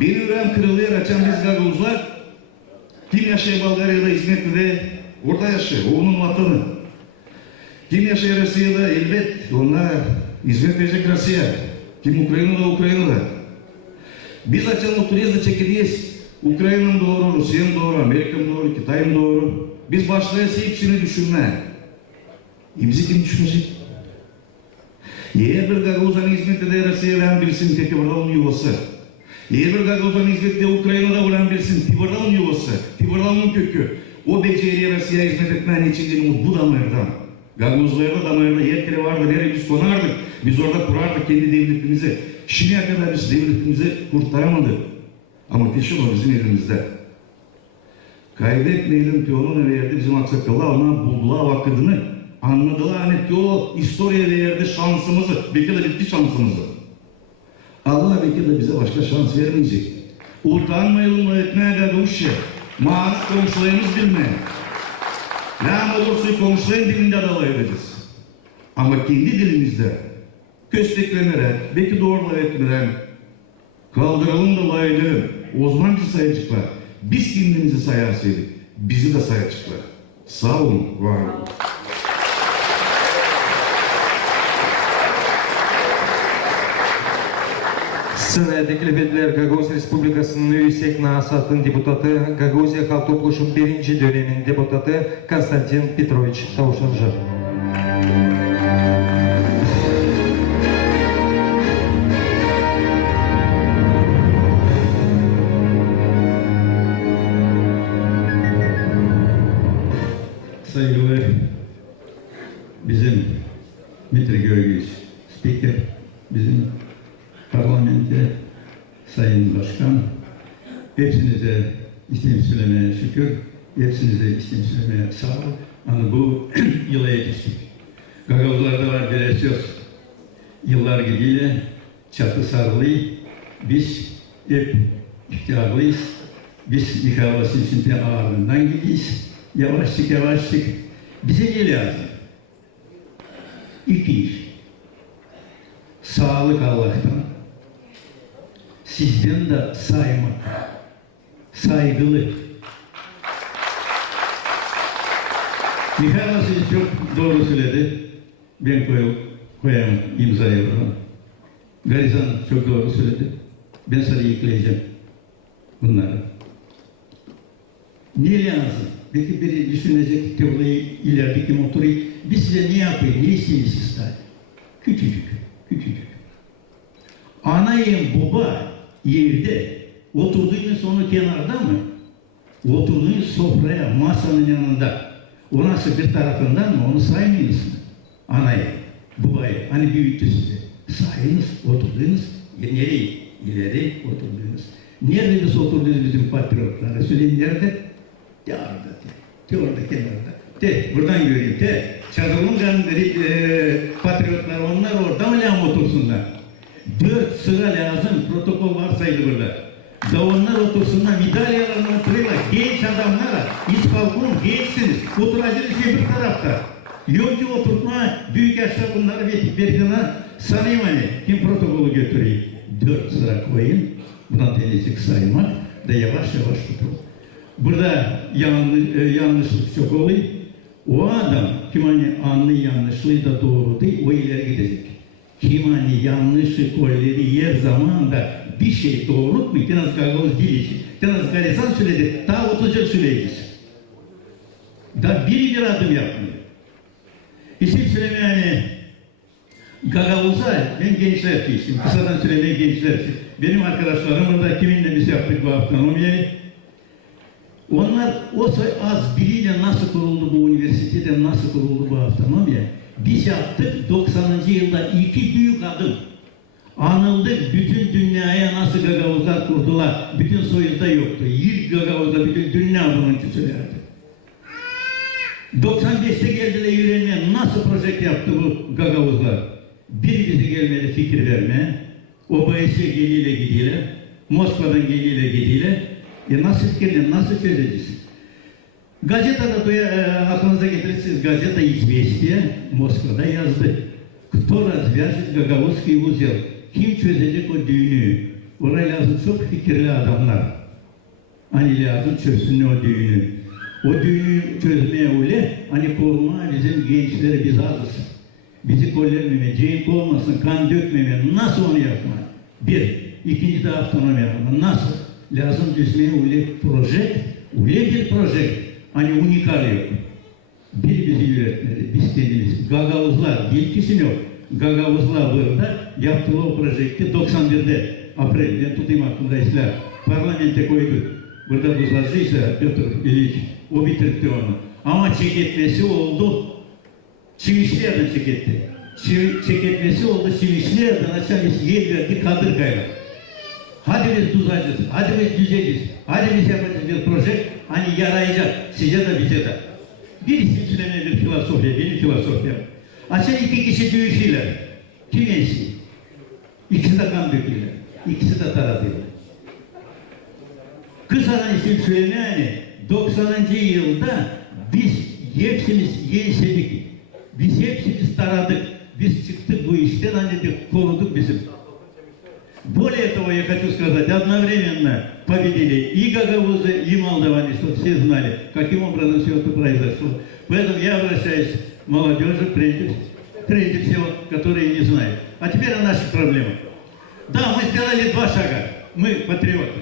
Bir yüreğim kırılıyor açan biz Gagavuzlar. Kim yaşıyor Bulgarya'da, İzmir'de, orada yaşıyor, o onun vatanı. Kim yaşıyor Rusya'da, elbet onlar hizmet verecek Rusya. Kim Ukrayna'da, Ukrayna'da. Biz açan oturuyoruz da çekiliyiz. Ukrayna'nın doğru, Rusya'nın doğru, Amerika'nın doğru, Kitay'ın doğru. Biz başlayız hepsini düşünmeye. Bizi kim düşünecek? Eğer bir Gagavuz'un hizmette de Rusya'dan birisinin teki burada onun yuvası. Eğer bir Gagavuz'un hizmette Ukrayna'da olan birisinin Tivar'da onun yuvası, Tivar'da onun kökü. O beceriye Rusya'ya hizmet etmenin için bu damardan. Gagavuzlarda damarda yer kere vardı, nereye biz konardık. Biz orada kurardık kendi devletimizi. Şimdiye kadar biz devletimizi kurtaramadık. Ama teşhir o bizim elimizde. Kaybetmeyelim ki onun verdi bizim aksakallar, ona buldular vakıdını. Anladılar hani ki o historiye verdi şansımızı. Belki de bitti şansımızı. Allah belki de bize başka şans vermeyecek. Utanmayalım etmeye Gagavuzça. Mağarat komşularımız bilmeyen. Ne olursa komşuların dilinde alay edeceğiz. Ama kendi dilimizde kösteklenerek, belki doğrular etmeden kaldıralım da lay edelim. O zaman bizi sayacaklar. Biz kendimizi sayarsaydık, bizi de sayacaklar. Sağ olun, var olun. Sıraya teklif ediler Gagavuz Respublikası'nın Yüksek Nasat'ın deputatı, Gagavuzya Halk Topluşu'nun 1. dönemin deputatı Konstantin Petrovich Tavuşanjır. Saygılı bizim Dmitri Georgievich Spiker, bizim parlamentte Sayın Başkan, hepsinize isteğimi söylemeye şükür, hepsinize isteğimi söylemeye sağ ol. Ama bu yıla yetiştik. Gagavuzlarda var bir söz. Yıllar gidiyle çatı sarılı, biz hep iftiharlıyız. Biz Mikhail Vasilyevic'in ağırlığından gidiyiz. Yavaşlık bize gel lazım. İki iş. Sağlık Allah'tan. Sizden de saymak. Saygılı. Mikhail Vasilievich çok doğru söyledi. Ben koyayım imzayı. Garizan çok doğru söyledi. Ben sana ekleyeceğim. bunları. Ne lazım? Belki biri düşünecek ki olayı ilerideki motoru biz size ne yapayım, ne isteyiz ister? Küçücük, küçücük. Anayım baba yerde oturduğunuz onu kenarda mı? Oturduğunuz sofraya, masanın yanında. O nasıl bir tarafından mı? Onu saymayınız mı? Anayı, babayı, hani büyüttü sizi. Sayınız, oturduğunuz, nereye? İleri oturduğunuz. Nerede biz oturduğunuz bizim patriotlara? Söyleyin nerede? De orada, de orada kenarda. De, buradan göreyim, de. Çadırın patriotlar, onlar orada mı lan otursunlar? 4 sıra lazım, protokol varsaydı burada. Da onlar otursunlar, midalyalarına oturuyorlar, genç adamlara, İspalkun gençsiniz, oturacaksınız bir tarafta. Yok ki oturtma, büyük yaşta bunları bir sanayım hani, kim protokolü götüreyim? 4 sıra koyun, buradan deneyecek saymak da yavaş yavaş tutun. Burada yanlışlık çok oluyor. O adam, kim hani anlı yanlışlığı da doğru değil, o ileri gidecek. Kim hani yanlışlık o ileri yer zamanda bir şey doğruluk mu? Kenaz gagavuz değil için. Kenaz garisan söyledi, daha 30 yıl söyleyeceğiz. Da bir adım yapmıyor. İsim söyleme yani gagavuz'a ben gençler için, kısadan söylemeye gençler için. Benim arkadaşlarım burada kiminle biz yaptık bu avtonomiyi. Onlar o az biriyle nasıl kuruldu bu üniversitede, nasıl kuruldu bu avtonomiya? Biz yaptık 90. yılda 2 büyük adım. Anıldık bütün dünyaya nasıl gagavuzlar kurdular. Bütün soyuzda yoktu. Yıl gagavuzda bütün dünya bunun için söylerdi. 95'te geldiler yüreğine nasıl proje yaptı bu gagavuzlar? Bir bizi gelmedi fikir vermeye. OBS geliyle gidiyorlar. Moskova'dan geliyle gidiyorlar. Nasıl fikirler, nasıl çözeceğiz? Gazetede aklınıza getirirsiniz, gazete İzvestiye Moskova'da yazdı. Кто развяжет Гагаузский узел? Kim çözecek o düğünü? Oraya lazım çok fikirli adamlar. Hani lazım çözsün o düğünü. O düğünü çözmeye öyle, hani koruma bizim gençleri biz azız. Bizi kollememe, cenk olmasın, kan dökmeme, nasıl onu yapma? Bir, ikinci de avtonomi yapma, nasıl? Lazım çözmeye öyle bir proje, hani unikal yok. Bir bizi yönetmedi, biz kendimiz. Gagavuzlar, ilkisi yok. Gagavuzlar burada yaptığı o projekti 91'de April, ben tutayım aklımda parlamente koyduk. Burada buzlarcıysa Piotr İliç, o bitirtti onu. Ama çeketmesi oldu, Çivişli'den çeketti. Çeketmesi oldu, Çivişli'den aşağı biz yer verdik Kadırkaya'ya. Hadi biz tuzacağız, hadi biz düzeceğiz, hadi biz yapacağız bir proje, hani yarayacak size de bize de. Bir isim söylemeye bir filosofya, benim filosofyam. Aşağı 2 kişi dövüşüyorlar. Kim yenisi? İkisi de kan döküyorlar. İkisi de taratıyorlar. Kısadan isim söyleme yani 90. yılda biz hepsimiz yensedik. Biz hepsimiz taradık. Biz çıktık bu işten hani de koruduk bizim. Более того, я хочу сказать, одновременно победили и гагаузы, и молдаване, чтобы все знали, каким образом все это произошло. Поэтому я обращаюсь к молодежи, прежде всего, которые не знают. А теперь о наших проблемах. Да, мы сделали 2 шага, мы патриоты.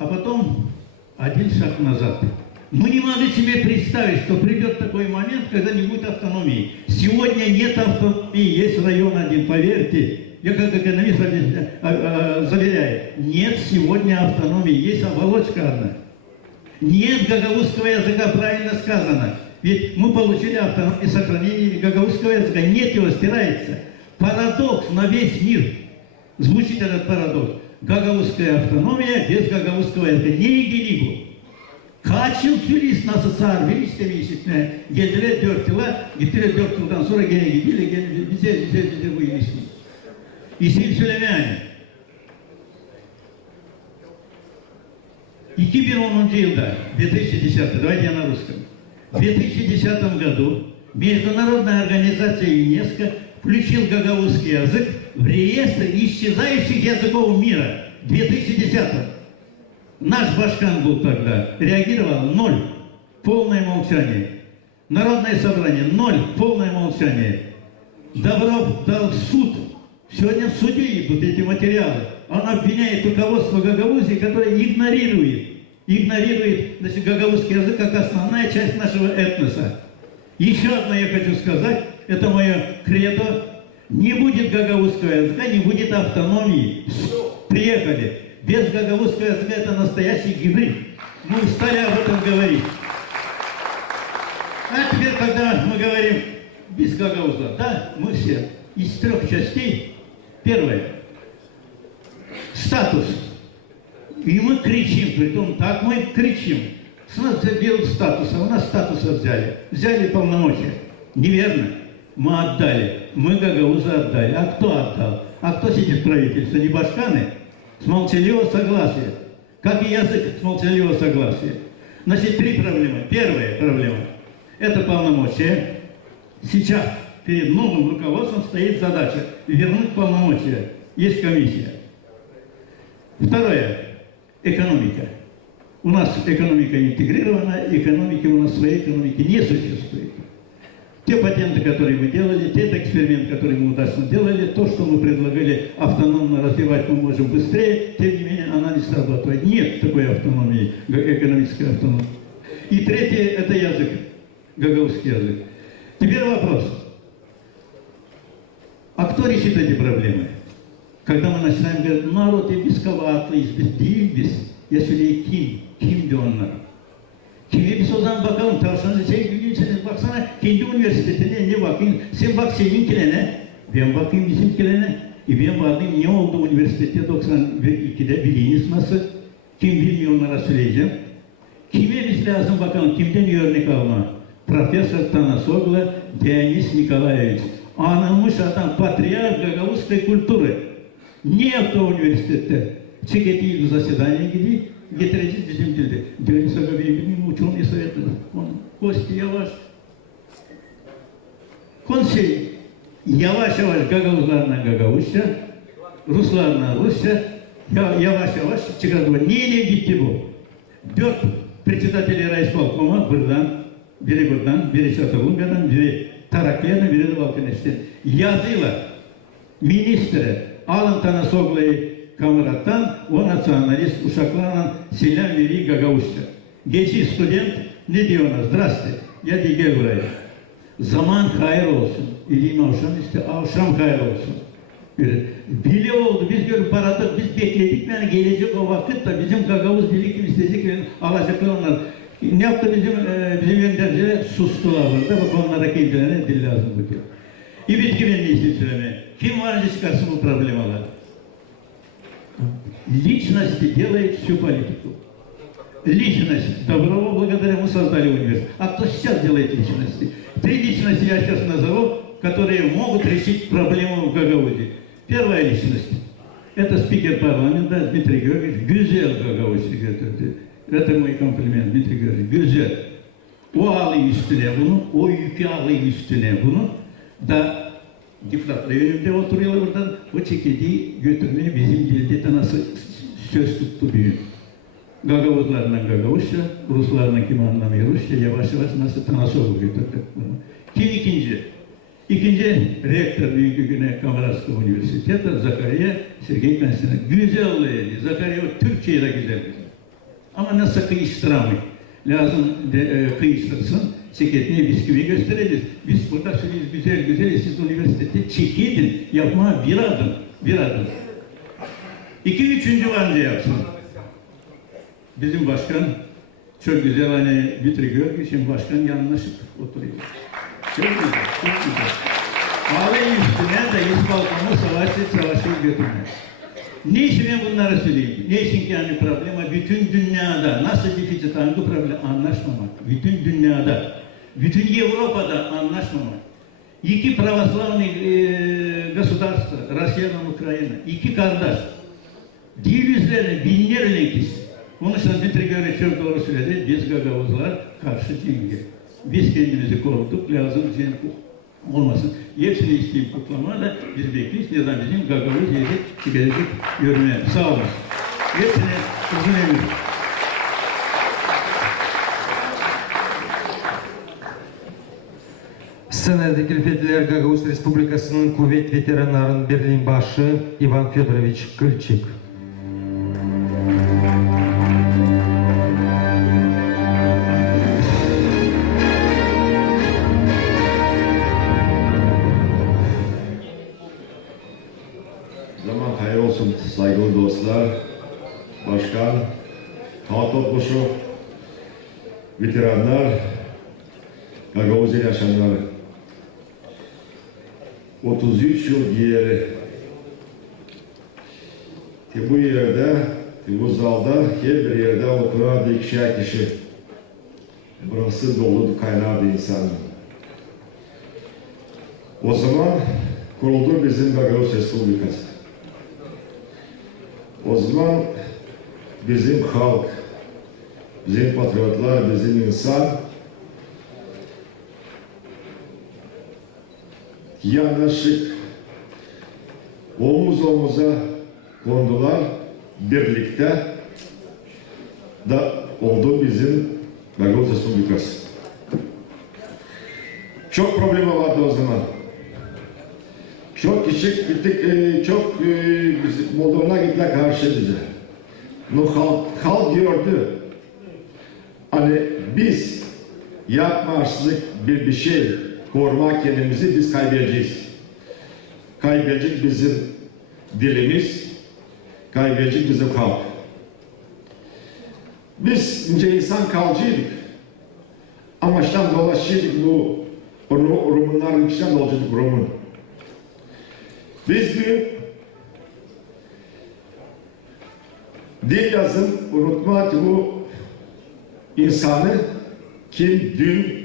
А потом 1 шаг назад. Мы не могли себе представить, что придет такой момент, когда не будет автономии. Сегодня нет автономии, есть район один, поверьте. Я как экономист заверяю, нет сегодня автономии, есть оболочка одна. Нет гагаузского языка, правильно сказано. Ведь мы получили автономию сохранения гагаузского языка, нет его, стирается. Парадокс на весь мир. Звучит этот парадокс. Гагаузская автономия без гагаузского языка. Neydi bu? Kaç yıl sürüyoruz nasıl sağır bir işitmeye. Geldiler 4 yıla, gittiler 4 yıldan sonra gene gidiyorlar, gene bize bu ilişki. İsim söyleme yani. 2010 yılda, 2010, давайте я на русском. В 2010 году Международная организация ЮНЕСКО включил гагаузский язык в реестр исчезающих языков мира. 2010. Наш Башкан был тогда, реагировал 0, полное молчание. Народное собрание 0, полное молчание. Добров дал в суд. Сегодня в суде идут эти материалы. он обвиняет руководство Гагаузии, которое игнорирует, значит, гагаузский язык как основная часть нашего этноса. Еще одно я хочу сказать, это мое кредо. Не будет гагаузского языка, не будет автономии. Все, приехали. Без гагаузского языка это настоящий гибрид. Мы устали об этом говорить. А теперь, когда мы говорим без гагауза, да, мы все из 3 частей. Первое. Статус. И мы кричим, притом так мы кричим. С нас берут статус, а у нас статуса взяли. Взяли полномочия. Неверно. Мы отдали. Мы гагауза отдали. А кто отдал? А кто сидит в правительстве? Не башканы? С молчаливого согласия. Как и язык с молчаливого согласия. Значит, 3 проблемы. Первая проблема – это полномочия. Сейчас перед новым руководством стоит задача вернуть полномочия. Есть комиссия. Второе – экономика. У нас экономика интегрирована, экономики у нас своей экономики не существует. Те патенты, которые мы делали, те эксперименты, которые мы удачно делали, то, что мы предлагали автономно развивать, мы можем быстрее, тем не менее она не срабатывает. Нет такой автономии, экономической автономии. И третье – это язык, гагаузский язык. Теперь вопрос. А кто решит эти проблемы? Когда мы начинаем говорить, народ и бесковато, и без, я söyleyeyim kim diyor onlar. Kimi biz o zaman bakalım tavşanı sevgiliyseniz baksana kendi üniversitetine ne bakayım. Sen bak seninkilerine, ben bakayım bizimkilerine. Ben bakayım ne oldu üniversitede 92'de bildiğiniz nasıl? Kim bilmiyor onlara söyleyeceğim. Kime biz lazım bakalım kimden örnek alma? Profesör Tanasoglu Denis Nikolaevich. Anılmış adam patriarh гагаузской культуры. Ne yaptı o üniversitede? Çeketiği bir zasedание gidip getireceğiz bizim dilde. Denis Agabeev'in uçurum sovetleri. Kosti yavaş. Konsey yavaş yavaş Gagauzlarla Gagauzca, Ruslarla Rusça yavaş yavaş çıkardı. Niye gitti bu? 4 председатели райисполкома biri Çatalungadan, biri Taraklia'dan, biri de Balkaneş'ten yazıyla ministre alın Tanasoglu'yu kamerattan o nasyonalist uşaklarla selam veriyor Gagauzca. Geçi student ne diyor ona? Здравствуйте, ya diye gel buraya. Zaman hayır olsun. İlim avşam işte avşam hayır olsun. Bile oldu, biz görüp paradık, biz bekledik yani gelecek o vakit de bizim Gagavuz birlikim isteyecek alacaklar onlar. Ne yaptı bizim yöneticiler? Sustular burada, bak onlara kendilerine dil lazım bu diyor. И ведь güvenliği söylemeye. Kim var здесь çıkarsın bu problemalar? Личность делает всю политику. Личность. Доброво благодаря мы создали университет. А кто сейчас делает личности? 3 личности я сейчас назову, которые могут решить проблему в Гагаузе. Первая lичность. Это спикер парламента Дмитрий Георгиевич. Güzel Gagauz'u götürdü. Это мой комплимент, Дмитрий Георгиевич. Güzel. O alıyor üstüne bunu, o yükü alıyor üstüne bunu. Da diplomatlar önünde oturuyorlar buradan. O çekirdeği götürmeye bizim dilde nasıl söz tuttu büyük. Gagavuzlarla Gagavuzca, Ruslarla kim anlamıyor Rusça, yavaş yavaş nasıl Tanasoglu götürdük bunu. Kim ikinci? İkinci rektör Büyük Güney Kameraslı Üniversiteti Zakariya Sergey Konstantinovich. Güzelliği, Zakariya Türkçe'ye de güzel. Ama nasıl kıyıştıramıyor? Lazım kıyıştırsın, sekretine bisküvi göstereceğiz. Biz burada söylüyoruz güzel güzel, siz üniversitede çekidin, yapmaya bir adım. 2-3. var ne yapsın? Bizim başkan çok güzel hani Dmitri Georgievic'in başkan yanlaşıp oturuyor. Çok güzel, çok güzel. Ağlayın üstüne de İsbalkan'ı savaşı götürmüyor. Ne için ben bunları söyleyeyim? Ne için ki yani problema bütün dünyada nasıl deficit hangi problem anlaşmamak? Bütün dünyada, bütün Avrupa'da anlaşmamak. 2 православных государства, Rusya ve Ukrayna, 2 kardeş. Dil üzerine binlerle ikisi. Onun için Dmitri Georgievic çok doğru söyledi. Biz Gagavuzlar karşı cenge. Biz kendimizi koruduk, lazım cenk olmasın. Hepsini isteyip kutlamayla biz bekliyoruz. Neden bizim Gagavuz yeri çıkacak görmeye. Sağ olun. Hepsine uzun emir. Sənədəki ilfetlər Qaqavuz Respublikasının Kuvvet Veteranların Birliğin başı İvan Fedorovich Kılçık. Zaman hayır olsun saygılı dostlar, başkan, halk topluluğu, veteranlar, Gagavuz'da yaşayanlar. 33 yıl geri bu yerde, bu zalda her bir yerde oturan bir kişi. Burası dolu kaynağı bir insan. O zaman kuruldu bizim Gagavuz Respublikası. O zaman bizim halk, bizim patriotlar, bizim insan yanlışlık omuz omuza kondular, birlikte da oldu bizim Gagavuz Respublikası. Çok problemi vardı o zaman. Çok kişi gittik, çok Moldova'na gittiler karşı bize. Halk gördü. Hani biz yapmazlık bir şey koruma kendimizi biz kaybedeceğiz. Kaybedecek bizim dilimiz, kaybedecek bizim halk. Biz ince insan kalcıydık. Amaçtan dolaşıyorduk bu Rumunların içinden dolaşıyorduk Rumun. Biz bir dil yazım unutma ki bu insanı kim dün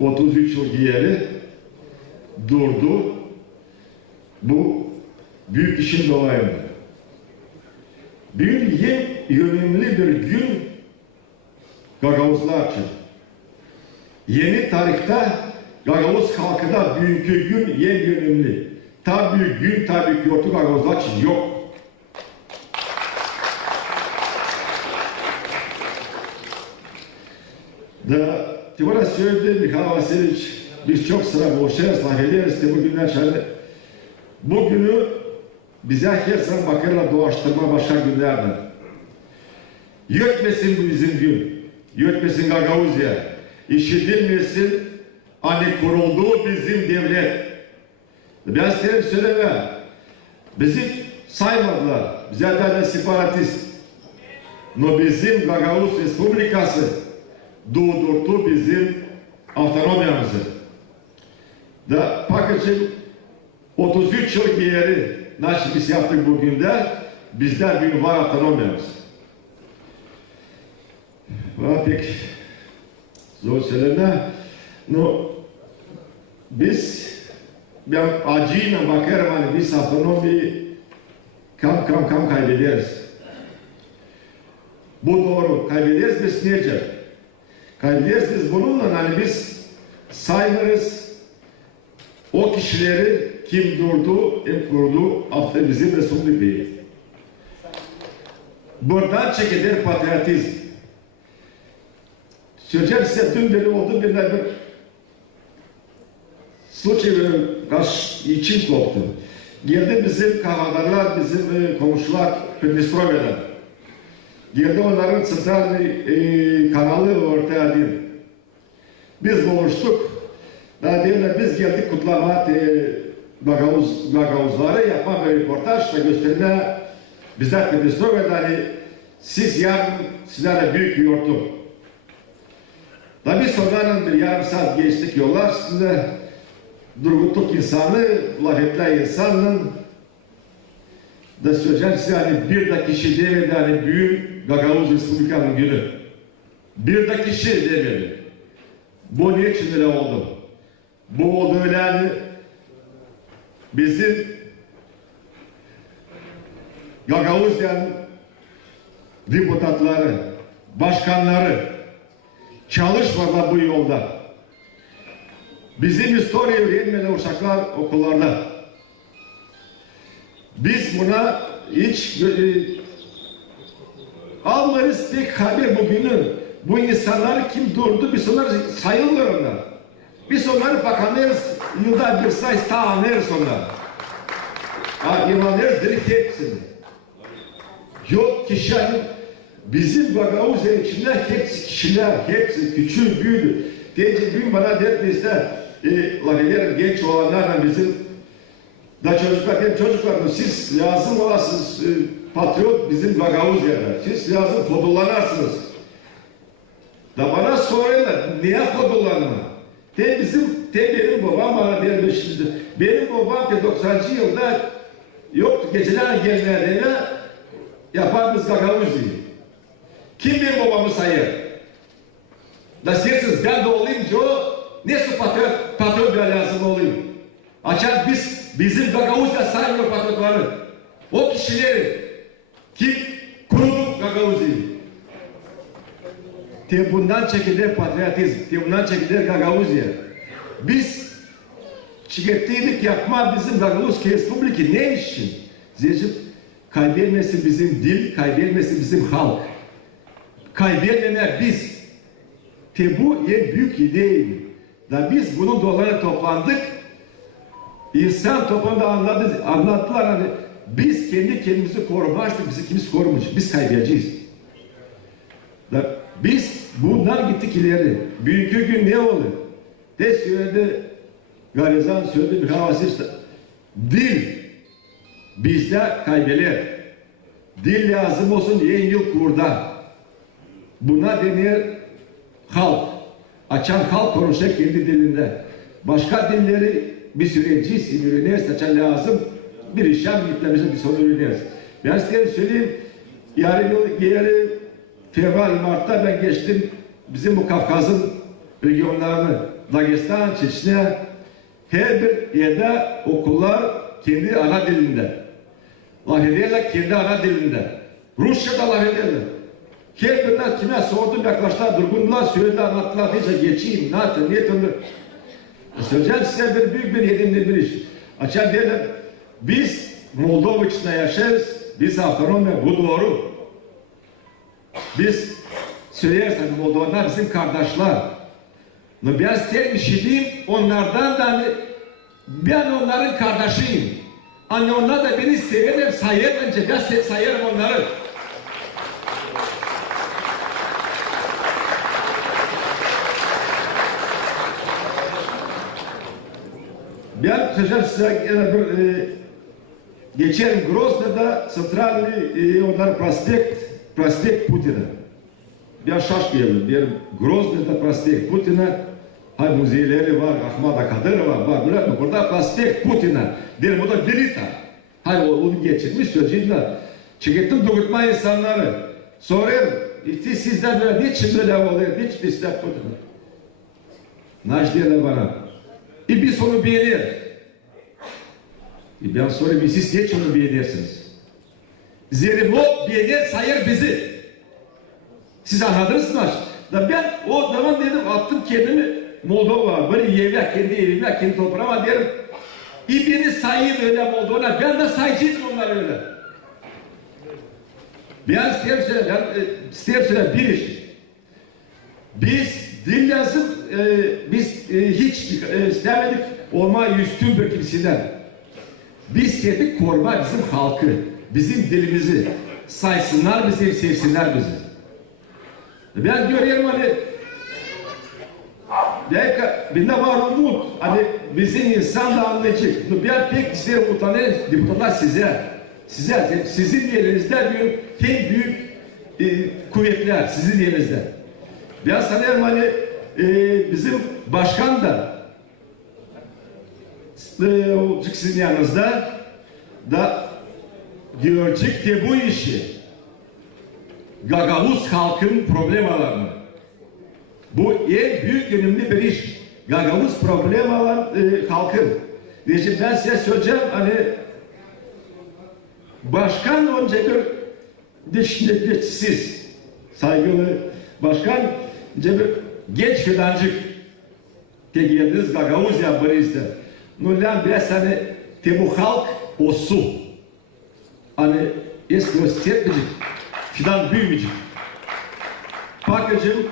33 yıl geri durdu bu büyük işin dolayında. Bir yönümlü bir gün Gagavuzlar için. Yeni tarihte Gagavuz halkı da büyük gün yönümlü. Ta büyük gün, ta büyük yurtu Gagavuzlar için yok. Da Tivara söyledi Mikhail Vasilic, biz çok sıra boşarız, laf ederiz ki bugünler şöyle. Bugünü bize her zaman bakırla doğaçtırma başka günlerden. Yötmesin bu bizim gün, yötmesin Gagavuzya, işitilmesin hani kurulduğu bizim devlet. Ben size söyleme, bizi saymadılar, bize de separatist. No bizim Gagavuz Respublikası doğdurdu bizim autonomyamızı. Da pakıcım 33 yıl geri nasıl biz yaptık bugün de bizler bir var autonomyamız. Valla pek zor söyleme. No, ben acıyla bakarım hani biz autonomiyi kam kaybederiz. Bu doğru. Kaybederiz biz nece? Kaybederiz biz bununla hani biz sayılırız o kişileri kim durdu, kim kurdu hafta bizim Respublika'yı. Buradan çekilir patriotizm. Söyleyeceğim size dün beri oldu bir случай için koptu. Geldi bizim kahramanlar, bizim komşular Pridnestrovye'den. Geldi onların sentral kanalı ortaya değil. Biz buluştuk. Daha diyorlar biz geldik kutlama Gagavuzları yapma bir röportaj ve gösterme bize Pridnestrovye'den hani siz yarın sizlerle büyük bir yurtum. Tabii sonradan bir yarım saat geçtik yollar. Şimdi durguttuk insanı, lafetler insanın da söyleyeceğim size hani bir de kişi demedi hani büyük Gagavuz Respublika'nın günü. Bir de kişi demedi. Bu niçin öyle oldu? Bu oldu öyle hani bizim Gagavuzyan deputatları, başkanları çalışmadılar bu yolda. Bizim historia öğrenmeli uşaklar okullarda. Biz buna hiç almayız pek haber bugünü. Bu insanlar kim durdu? Biz onlar sayılmıyor onlar. Biz onları bakanlarız, yılda bir sayı tanırız onları. İmanlarız dedik hepsini. Yok kişilerin bizim Gagavuzlar içinde hepsi kişiler, hepsi küçük, büyüdü. Genç gün bana der bizde, genç olanlarla bizim da çocuklar, siz lazım olasınız patriot bizim Gagavuzlar'a. Siz lazım kodulanarsınız. Da bana soruyorlar, niye kodullanma? Benim babam bana dermişti. Benim babam 90. yılda yoktu, geceler gelmediğine yapar biz Gagavuz'u. Kim benim babamı sayır? Da siz ben de olayım o nasıl patriot bir lazım olayım? Açar bizim Gagavuz'da saymıyor patriotları. O kişileri kim kurdu Gagavuz'u? Bundan çekilir patriotizm, bundan çekilir Gagavuzya. Biz şirketlilik yapma bizim Gagavuz Respubliki ne için? Zeycim, kaybetmesin bizim dil, kaybetmesin bizim halk. Kaybetmemek biz. Bu en büyük ideyi. Da biz bunun dolayı toplandık. İnsan toplumda anlattılar hani biz kendi kendimizi korumazdık, bizi kimse korumayacak. Biz kaybedeceğiz. Da biz bundan gittik ileri. Bugünkü gün ne oldu? De söyledi, Garizan söyledi bir havası işte. Dil bizde kaybeler. Dil lazım olsun en yıl kurda. Buna denir halk. Açan halk konuşacak kendi dilinde. Başka dilleri bir süreci sinirine seçen lazım. Bir işlem gitmemize bir soru öğreniriz. Ben size söyleyeyim. Yarın Fevral, Mart'ta ben geçtim bizim bu Kafkas'ın regionlarını, Dagestan, Çeçne, her bir yerde okullar kendi ana dilinde. Laf ederler kendi ana dilinde. Rusça'da laf ederler. Her birinden kime sordum yaklaştılar, durgunlar, söyledi, anlattılar, diyece geçeyim, ne yaptın, niye tümdür? Söyleyeceğim size büyük bir yedimli bir iş. Açar derler, biz Moldova içinde yaşarız, biz autonomi, bu doğru. Biz söylersek Moldovanlar bizim kardeşler. Ben size bir şey diyeyim, onlardan da hani ben onların kardeşiyim. Hani onlar da beni severim, sayar bence, ben sayarım onları. Ben söyleyeceğim size geçen Grozna'da Centralny onlar prospekt Putin'a. Ben şaşkınım. Bir Grozna'da prospekt Putin'a, hay muzeyleri var, Ahmada Kadyrova var, burada prospekt Putin'a. Derim o da Berita. Hay onu geçirmiş sözcüğüyle. Çekettim doğurtma insanları. Soruyorum, işte sizden böyle niçin böyle oluyor, niçin ister Putin'a? Naş diyorlar bana. Biz onu beğenir. Ben sorayım, siz niçin onu beğenirsiniz? Zerim o beğenir sayır bizi. Siz anladınız mı? Da ben o zaman dedim attım kendimi Moldova, böyle evler, kendi evimler, kendi toprağıma derim. Beni sayın öyle Moldova, ben de sayacağım onlar öyle. Ben size söyleyeyim bir iş. Biz dil yazıp biz hiç istemedik olma üstün bir kimseden. Biz istedik koruma bizim halkı, bizim dilimizi. Saysınlar bizi, sevsinler bizi. Ben görüyorum hani bende var umut. Hani bizim insan da anlayacak. Ben pek isterim utanır deputatlar sizin yerinizde büyük kuvvetler sizin yerinizde. Ben sanıyorum hani bizim başkan da sizin yanınızda da görecek ki bu işi Gagavuz halkın problemalarını. Bu en büyük önemli bir iş. Gagavuz problem alan halkın. Diyeceğim ben size söyleyeceğim hani başkan önce bir siz saygılı başkan önce bir genç fidancık geldiniz Gagavuz yapırızdı. Nurlan biraz hani bu halk o su. Hani eski göstermeyecek. Fidan büyümeyecek. Bakacağım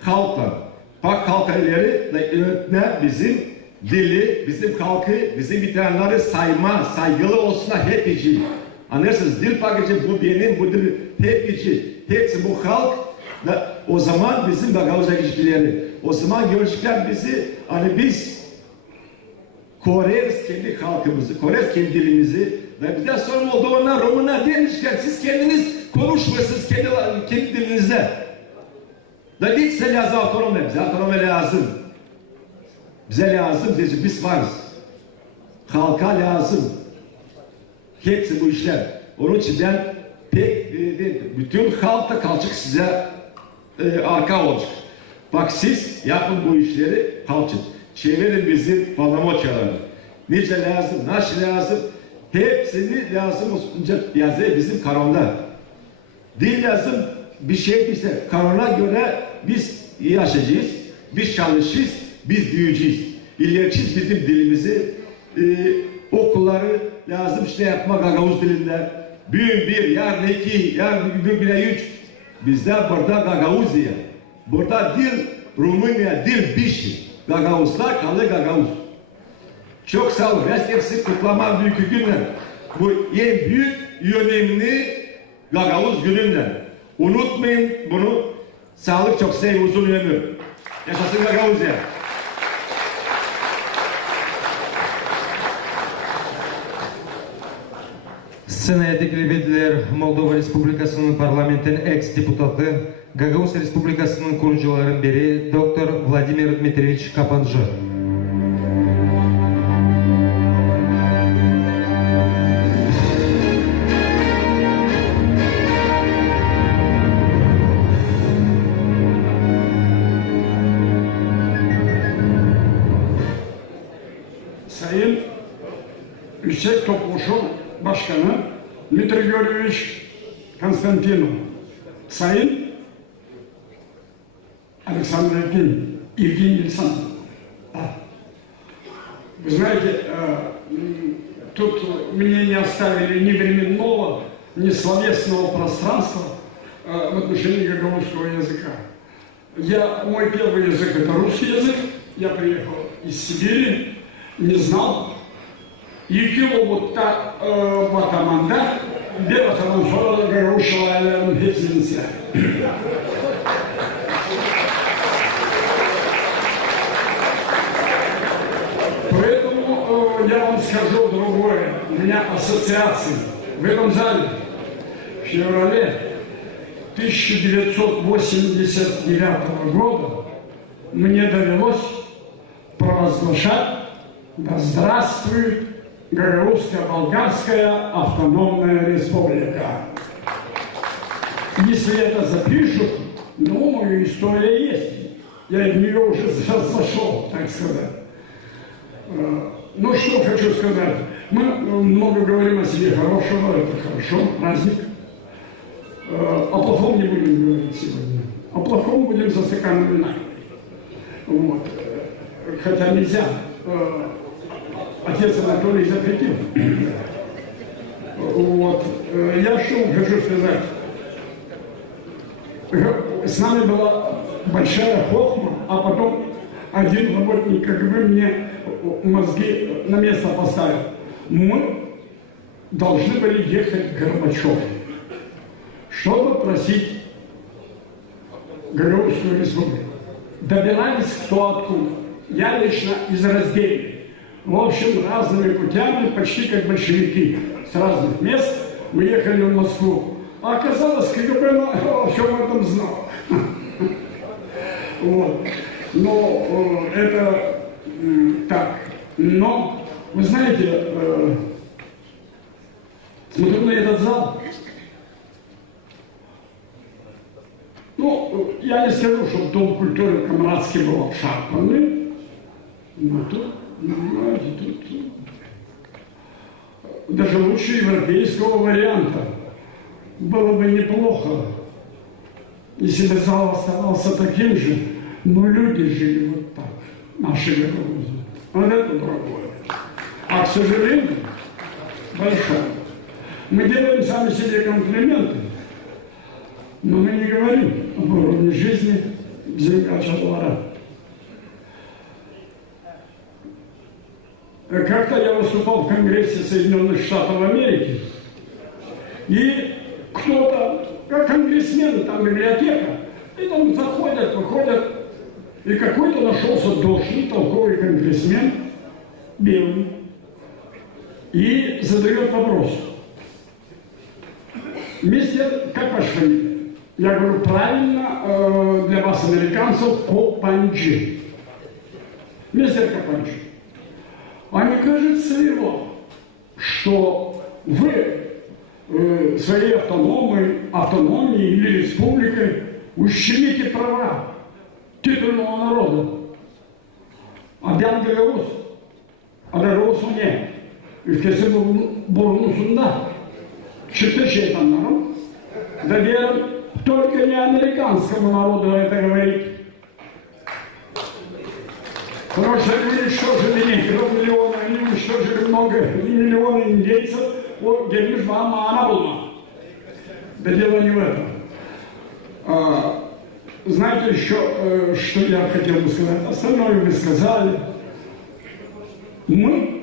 halkla. Bak kalkayları öğretme bizim dili, bizim kalkı, bizim bitenleri sayma, saygılı olsunlar hep için. Anlarsınız, dil bakıcı bu benim, bu dil hep için. Hepsi bu halk, da, o zaman bizim Gagavuz'a ilişkileri. O zaman görecekler bizi, hani biz koreriz kendi halkımızı, koreriz kendi dilimizi. Ve bir de sorun oldu onlar Rumuna demişler, siz kendiniz konuşmuyorsunuz kendi dilinizde. Da hiç size lazım otonomi, bize otonomi lazım. Bize lazım, biz varız. Halka lazım. Hepsi bu işler. Onun için ben pek bütün halk da kalacak size arka olacak. Bak siz yapın bu işleri halkın. Çevirin bizim parlamoçaları. Nice lazım, nasıl lazım? Hepsini lazım olunca yazı bizim kanonda. Dil lazım bir şey ise kanona göre biz yaşayacağız, biz çalışacağız, biz büyüyeceğiz. İlericiyiz bizim dilimizi, okulları lazım işte yapmak Gagavuz dilinde. Büyün bir, yarın iki, yarın bile üç. Bizler burada Gagavuz diye. Burada dil Rumınya, dil bir şey. Gagavuzlar kalır Gagavuz. Çok sağ olun. Hepsi kutlama büyük günler. Bu en büyük önemli Gagavuz gününden. Unutmayın bunu. Sağlık çok sevgi, uzun ömür. Yaşasın Gagavuz ya. Scenaya teklif edilir Moldova Respublikasının parlamentin ex-deputatı, Gagavuz Respublikasının kurucularından biri Dr. Vladimir Dmitrievich Kapanjı. Sayın Yüksek Topluşu Başkanı Dmitri Georgievich Konstantinov, Sayın Александр Евгений Александрович. Вы знаете, тут мне не оставили ни временного, ни словесного пространства в отношении гагаузского языка. Мой первый язык это русский язык, я приехал из Сибири, не знал. İki obutta vatamanda bir vatadan sonra da Gagavuz şairlerinin hepsini siler. Поэтому я вам скажу другое. У меня ассоциации в этом зале в феврале 1989 года мне довелось провозглашать «Да здравствует Гагаузско-Болгарская автономная республика». Если это запишут, думаю, история есть. Я в нее уже зашел, так сказать. Ну, что хочу сказать. Мы много говорим о себе хорошего, это хорошо, праздник. О плохом не будем говорить сегодня. О плохом будем за стаканом вина. Вот. Хотя нельзя. Отец Анатолий запретил. Вот. Я что хочу сказать. С нами была большая хохма, а потом один работник КГБ мне мозги на место поставил. Мы должны были ехать к Горбачеву, чтобы просить Гагаузскую республику. Добирались кто откуда. Я лично из Разделья. В общем, разными путями, почти как большевики, с разных мест мы ехали в Москву. А оказалось, КГБ о всем этом знал. Вот. Но это так. Но, вы знаете, смотрю на этот зал. Ну, я не скажу, что Дом культуры Камрадский был обшарпанный. Но тут, понимаете, тут даже лучше европейского варианта. Было бы неплохо, если бы зал оставался таким же, но люди жили вот так, наши гагаузы. Вот это другое. А, к сожалению, большое. Мы делаем сами себе комплименты, но мы не говорим об уровне жизни землячего двора. как-то я выступал в Конгрессе Соединенных Штатов Америки, и кто-то, как конгрессмены, там библиотека, и там заходят, выходят, и какой-то нашелся душный, толковый конгрессмен, белый, и задает вопрос. Мистер, как ваш фамилия? Я говорю, правильно, для вас, американцев, Копанджи. Мистер Копанджи, а не кажется ли вам, что вы своей автономией или республикой ущемите права титульного народа? А ben Gagavuz, Gagavuz ne? Ülkesi burnusunda çıktı şeytanların. Да верим, только не американскому народу это говорить. Потому что они уничтожили негров миллионы, они уничтожили много, миллионы индейцев, вот gelmiş bana mana bulma. Да дело не в этом. Знаете еще, что я хотел бы сказать? Остальное вы сказали. Мы,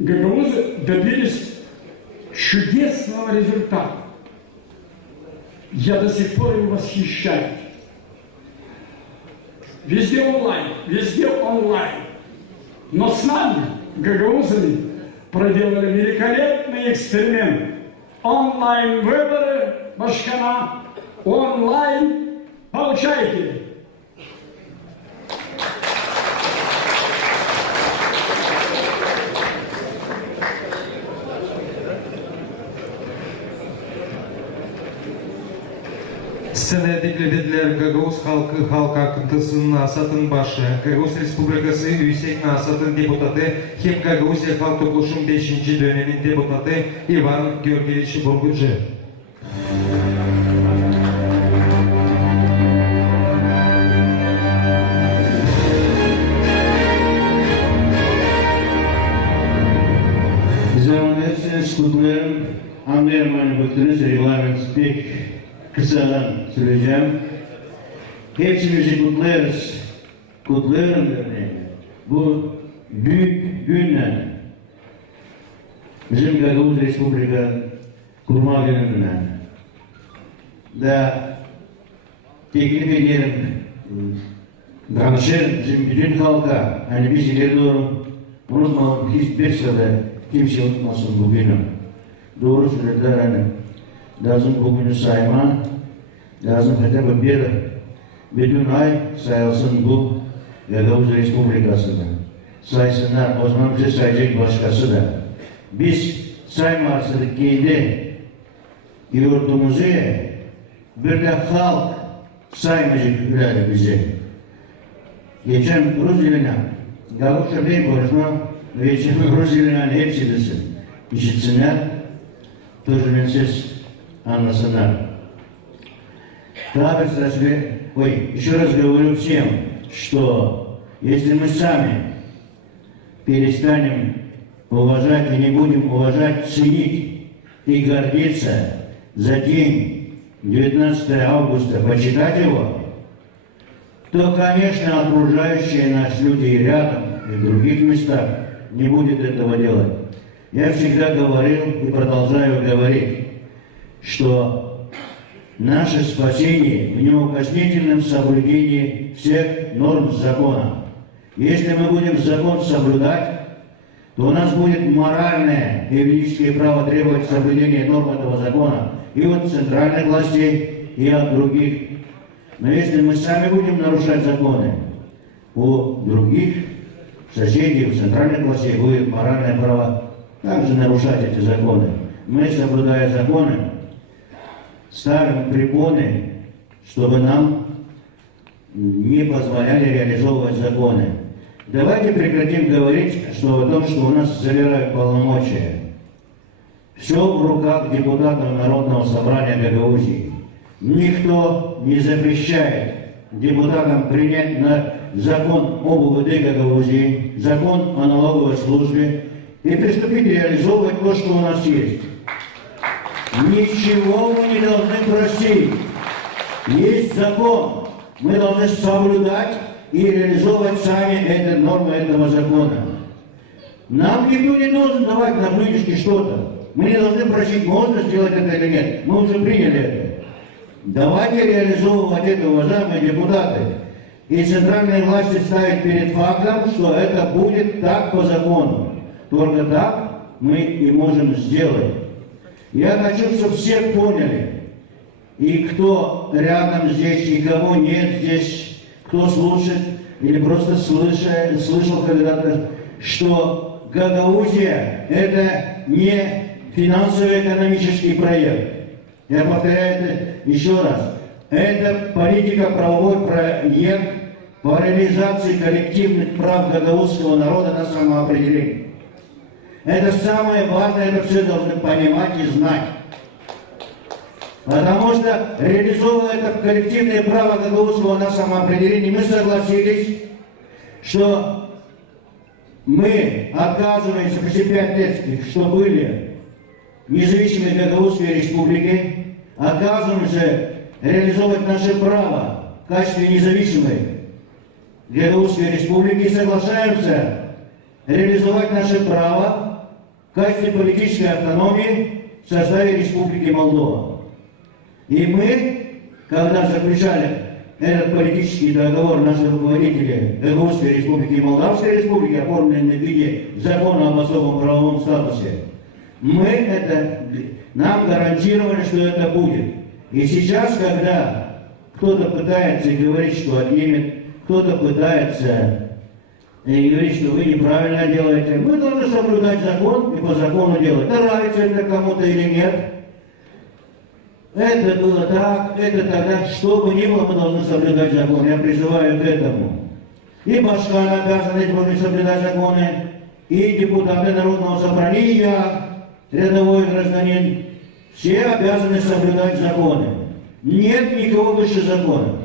гагаузы, добились чудесного результата. Я до сих пор им восхищаюсь. Везде онлайн. Но с нами, гагаузами, проделали великолепный эксперимент. Онлайн-выборы Башкана, онлайн получайте. Сцена теклебедлер Гагаuz халкы халк акынтысының асатын башы, Гагаuz Республикасы Үйсек асатын депутаты, хем Гагаузия халк топлушым 5-ci dönemin депутаты Иван Георгиевич Бургуджи. Bize kutlarım, anlayamayan baktınız, reglamент pek kısadan söyleyeceğim. Hepsimizi kutlarız. Kutluyorum örneğin. Bu büyük günle bizim Gagavuz Respublika kurma gününe da teklif ederim. Danışır bizim bütün halka, hani biz ileri doğru unutmayalım, hiçbir sırada kimse unutmasın bu günü. Doğru söylediler hani. Lazım bugünü sayma, lazım hatta bir bütün ay sayılsın bu Gagavuz Respublikası'nda. Saysınlar, o zaman bize sayacak başkası da. Biz saymazdık kendi yurtumuzu, bir de halk saymayacak ülkeleri bizi. Geçen Rus diline, Gagavuz'a bir konuşma, ve Rus diline hepsi desin. İşitsinler, tercümensiz anlasınlar. Еще раз говорю всем, что если мы сами перестанем уважать и не будем уважать, ценить и гордиться за день 19 августа, почитать его, то, конечно, окружающие нас люди и рядом, и в других местах не будет этого делать. Я всегда говорил и продолжаю говорить, что наше спасение в неукоснительном соблюдении всех норм закона. Если мы будем закон соблюдать, то у нас будет моральное и юридическое право требовать соблюдения норм этого закона и от центральных властей, и от других. Но если мы сами будем нарушать законы, у других соседей, у центральных властей будет моральное право также нарушать эти законы. Мы, соблюдая законы, ставим препоны, чтобы нам не позволяли реализовывать законы. Давайте прекратим говорить, что о том, что у нас забирают полномочия. Все в руках депутатов Народного собрания Гагаузии. Никто не запрещает депутатам принять на закон об УВД Гагаузии, закон о налоговой службе и приступить реализовывать то, что у нас есть. Ничего мы не должны просить. Есть закон. Мы должны соблюдать и реализовывать сами эти нормы этого закона. Нам никто не должен давать на блюдечке что-то. Мы не должны просить, можно сделать это или нет. Мы уже приняли это. Давайте реализовывать это, уважаемые депутаты. И центральные власти ставят перед фактом, что это будет так по закону. Только так мы и можем сделать. Я хочу, чтобы все поняли, и кто рядом здесь, и кого нет здесь, кто слушает или просто слышал когда-то, что Гагаузия – это не финансово-экономический проект. Я повторяю это еще раз. Это политико-правовой проект по реализации коллективных прав гагаузского народа на самоопределение. Это самое важное, это все должны понимать и знать. Потому что, реализовывая это коллективное право гагаузского на самоопределение, мы согласились, что мы отказываемся почти 5 лет, что были независимые Гагаузские республики, отказываемся реализовывать наше право в качестве независимой Гагаузской республики и соглашаемся реализовать наше право в качестве политической автономии в составе Республики Молдова. И мы, когда заключали этот политический договор, наши руководители Гагаузской республики и Молдавской республики, оформленные в виде закона об особом правовом статусе, нам гарантировали, что это будет. И сейчас, когда кто-то пытается говорить, что отнимет, кто-то пытается говорить, что вы неправильно делаете, мы должны соблюдать закон и по закону делать. Нравится это кому-то или нет. Это было так, это тогда, что бы ни было, мы должны соблюдать закон. Я призываю к этому. И Башкан обязаны соблюдать законы, и депутаты Народного собрания, и я, рядовой гражданин, все обязаны соблюдать законы. Нет никого выше закона.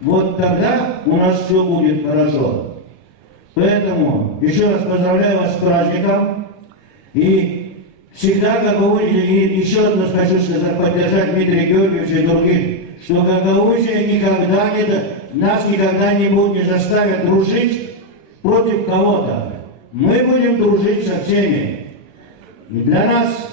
Вот тогда у нас все будет хорошо. Поэтому еще раз поздравляю вас с праздником. И всегда Гагаузия, и еще одно хочу сказать, поддержать Дмитрия Георгиевича и других, что Гагаузия нас никогда не заставит дружить против кого-то. Мы будем дружить со всеми. И для нас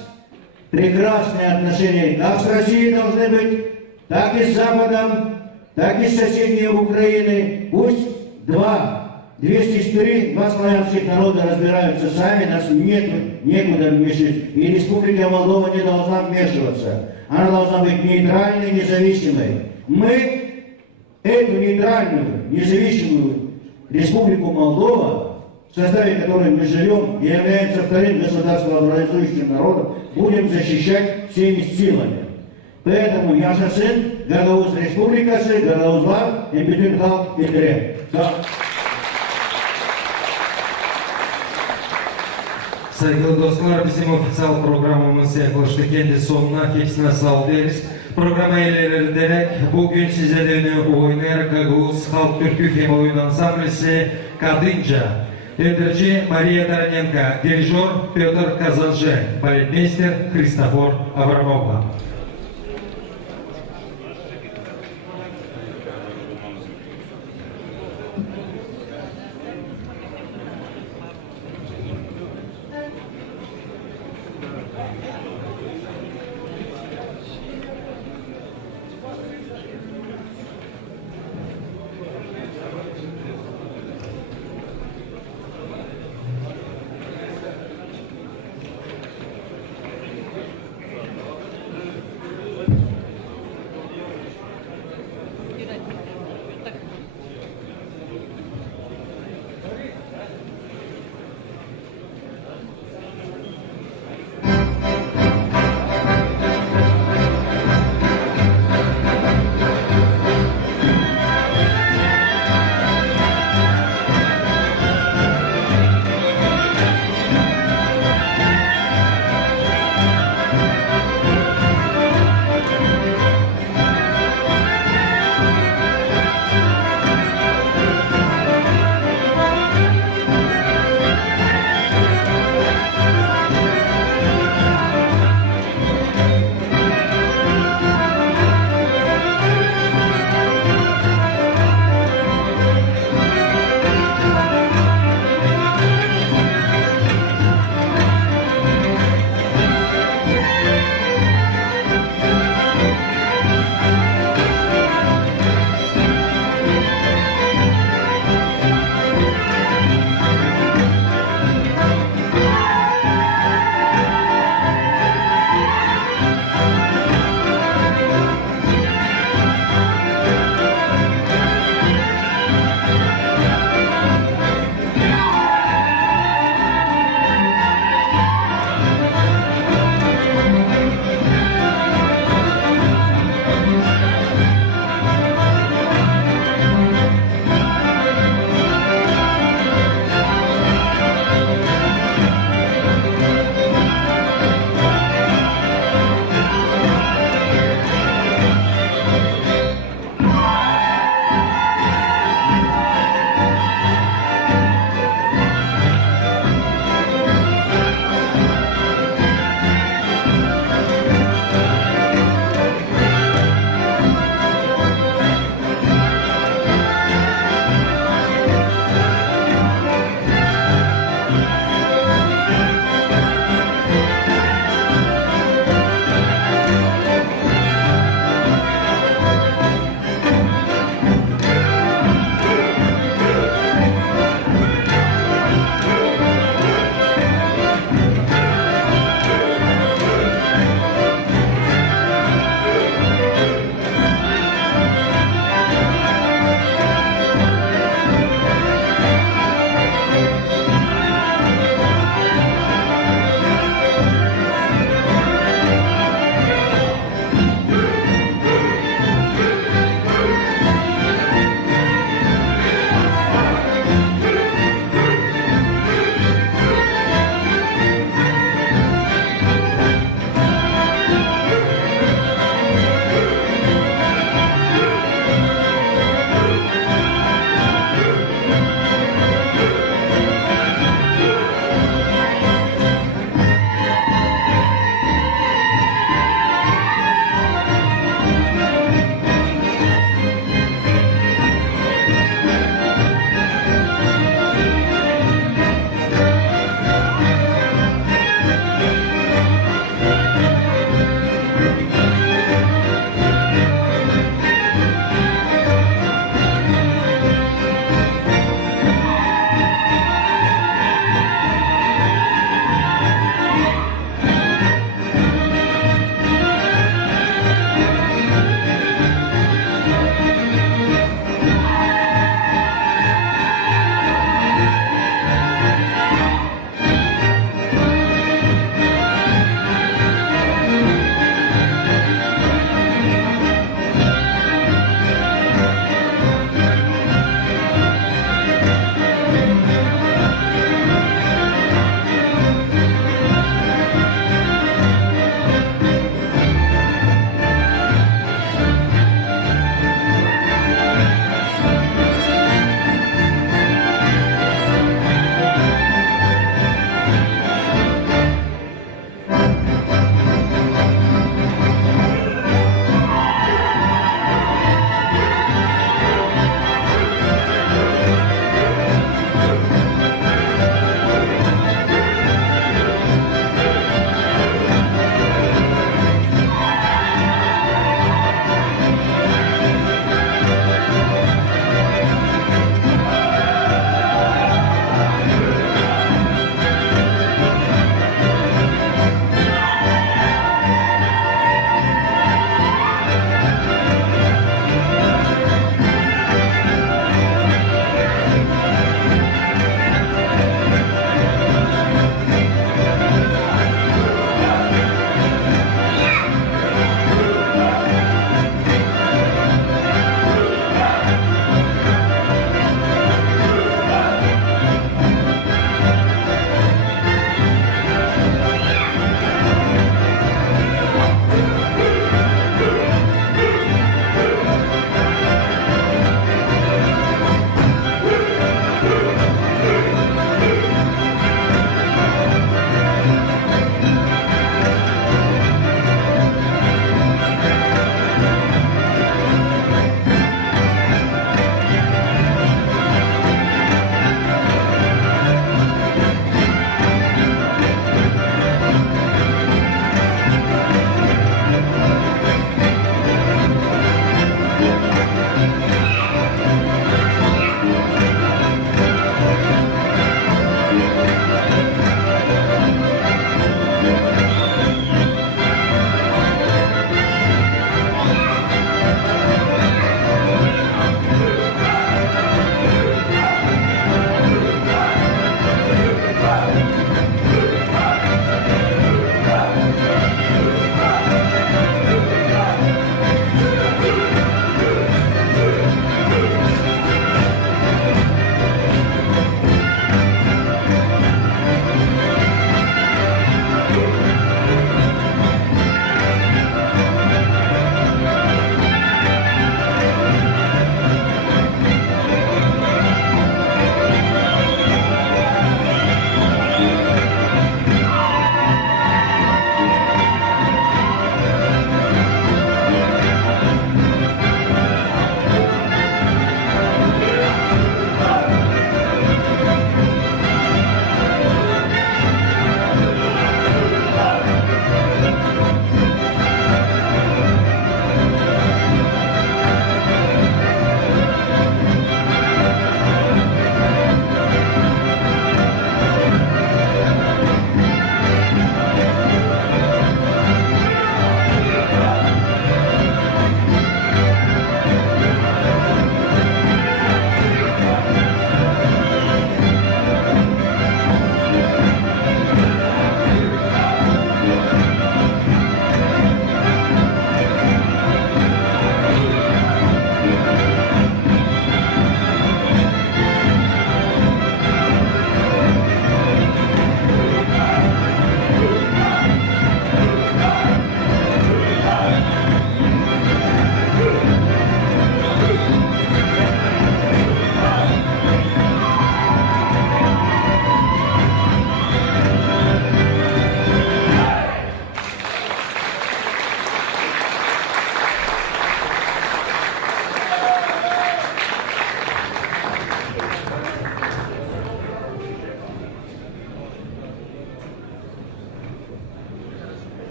прекрасные отношения как с Россией должны быть, так и с Западом, так и с соседней Украины. Пусть две сестры, два славянских народа разбираются сами, нас некуда вмешать. И Республика Молдова не должна вмешиваться. Она должна быть нейтральной, независимой. Мы эту нейтральную, независимую Республику Молдова, в составе которой мы живем и является вторым государствообразующим народом, будем защищать всеми силами. Поэтому я же сын Гагауз Республикасы, Гагаузлар и Бетюнхал и Древ. Saygılı dostlar, bizim ofisal programımız yaklaşık kendi sonuna hepsine sağ ederiz. Programa ilerleyerek bugün sizlerle oynar Gagavuz Halk Türkü Hem Oyun Ansamblisi Kadınca. Ödürcü Maria Taranenko, dirijör Pyotr Kazanjı, baletmeister Kristofor Avramovla.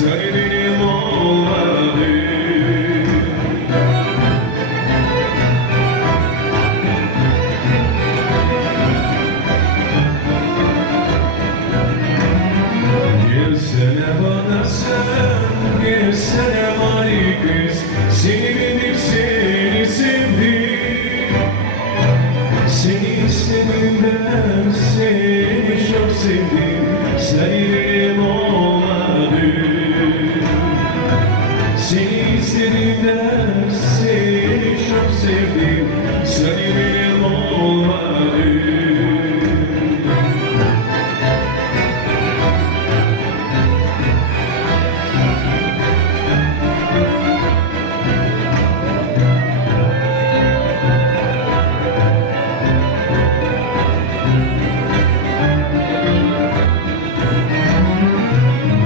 Seni benim olmadı. Gelsene bana sen, gelsene mani kız. Seni bilip seni sevdim. Seni istedim ben, seni çok sevdim. Seni benim olmadı. Seni istedim ben, seni çok sevdim. Seni benim olmadı.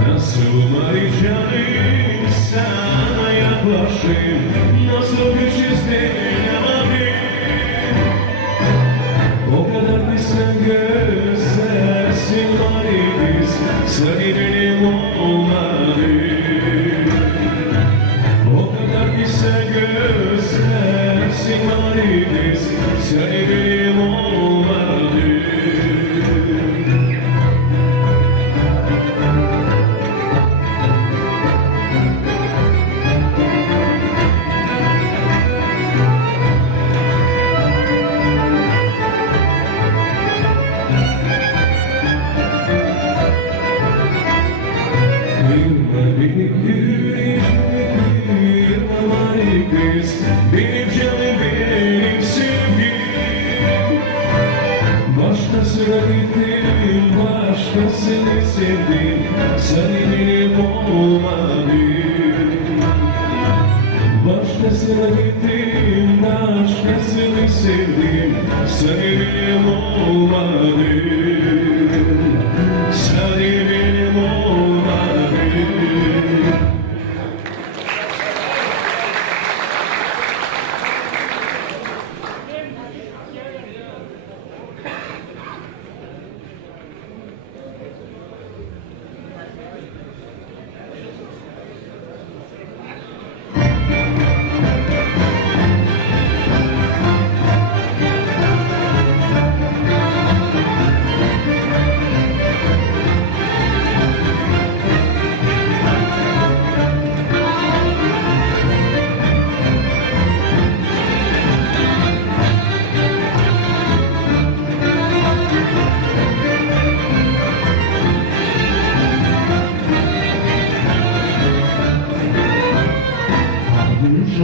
Nasıl arayacağım sana yaklaşayım, nasıl güç isteyemem. O kadar ki sen gözlersin var idiz, seni benim olmadı. O kadar ki sen gözlersin var idiz, seni benim olmadı. Benim canım benim sevgilim. Başkasına gittim, başkasını sevdim. Seni benim olmadı. Başkasına gittim, başkasını sevdim. Seni benim olmadı. Seni benim olmadı.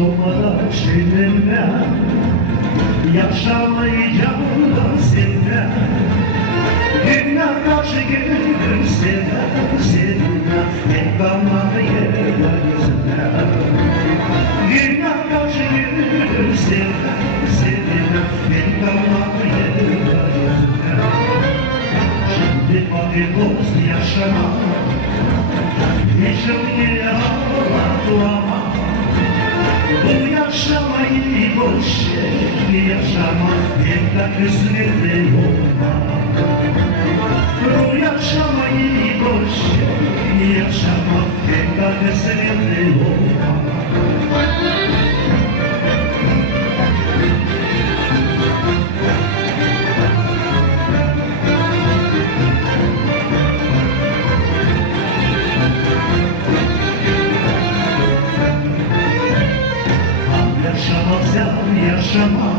Olmadan şeylerine yaşamayacağım da seninle. Dünya karşı gelir seninle hep kalmadı yerler yüzüne. Dünya karşı gelir seninle hep kalmadı yerler yüzüne. Şimdi vakit olsun yaşama, yaşamaya ağlatma. Bu yaşamayı boş ver, yaşama, hep de kısmetli olma. Bu yaşamayı boş ver, yaşama, hep de kısmetli olma. Yaşamaksan yaşama,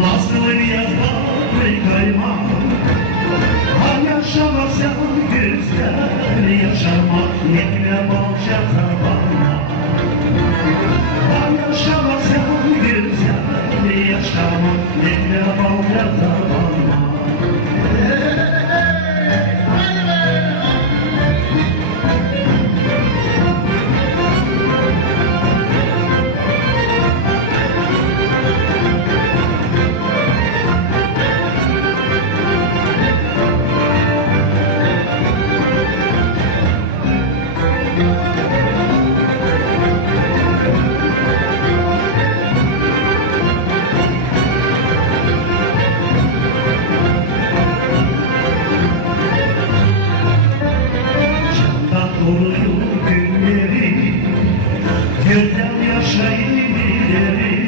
nasıl bir yazmak kayma. Ha yaşamaksan güzel yaşama, yekle balca tabanma. Ha yaşamaksan güzel yaşama, yekle balca tabanma. koruyor günleri, gözden yaşayın ileri.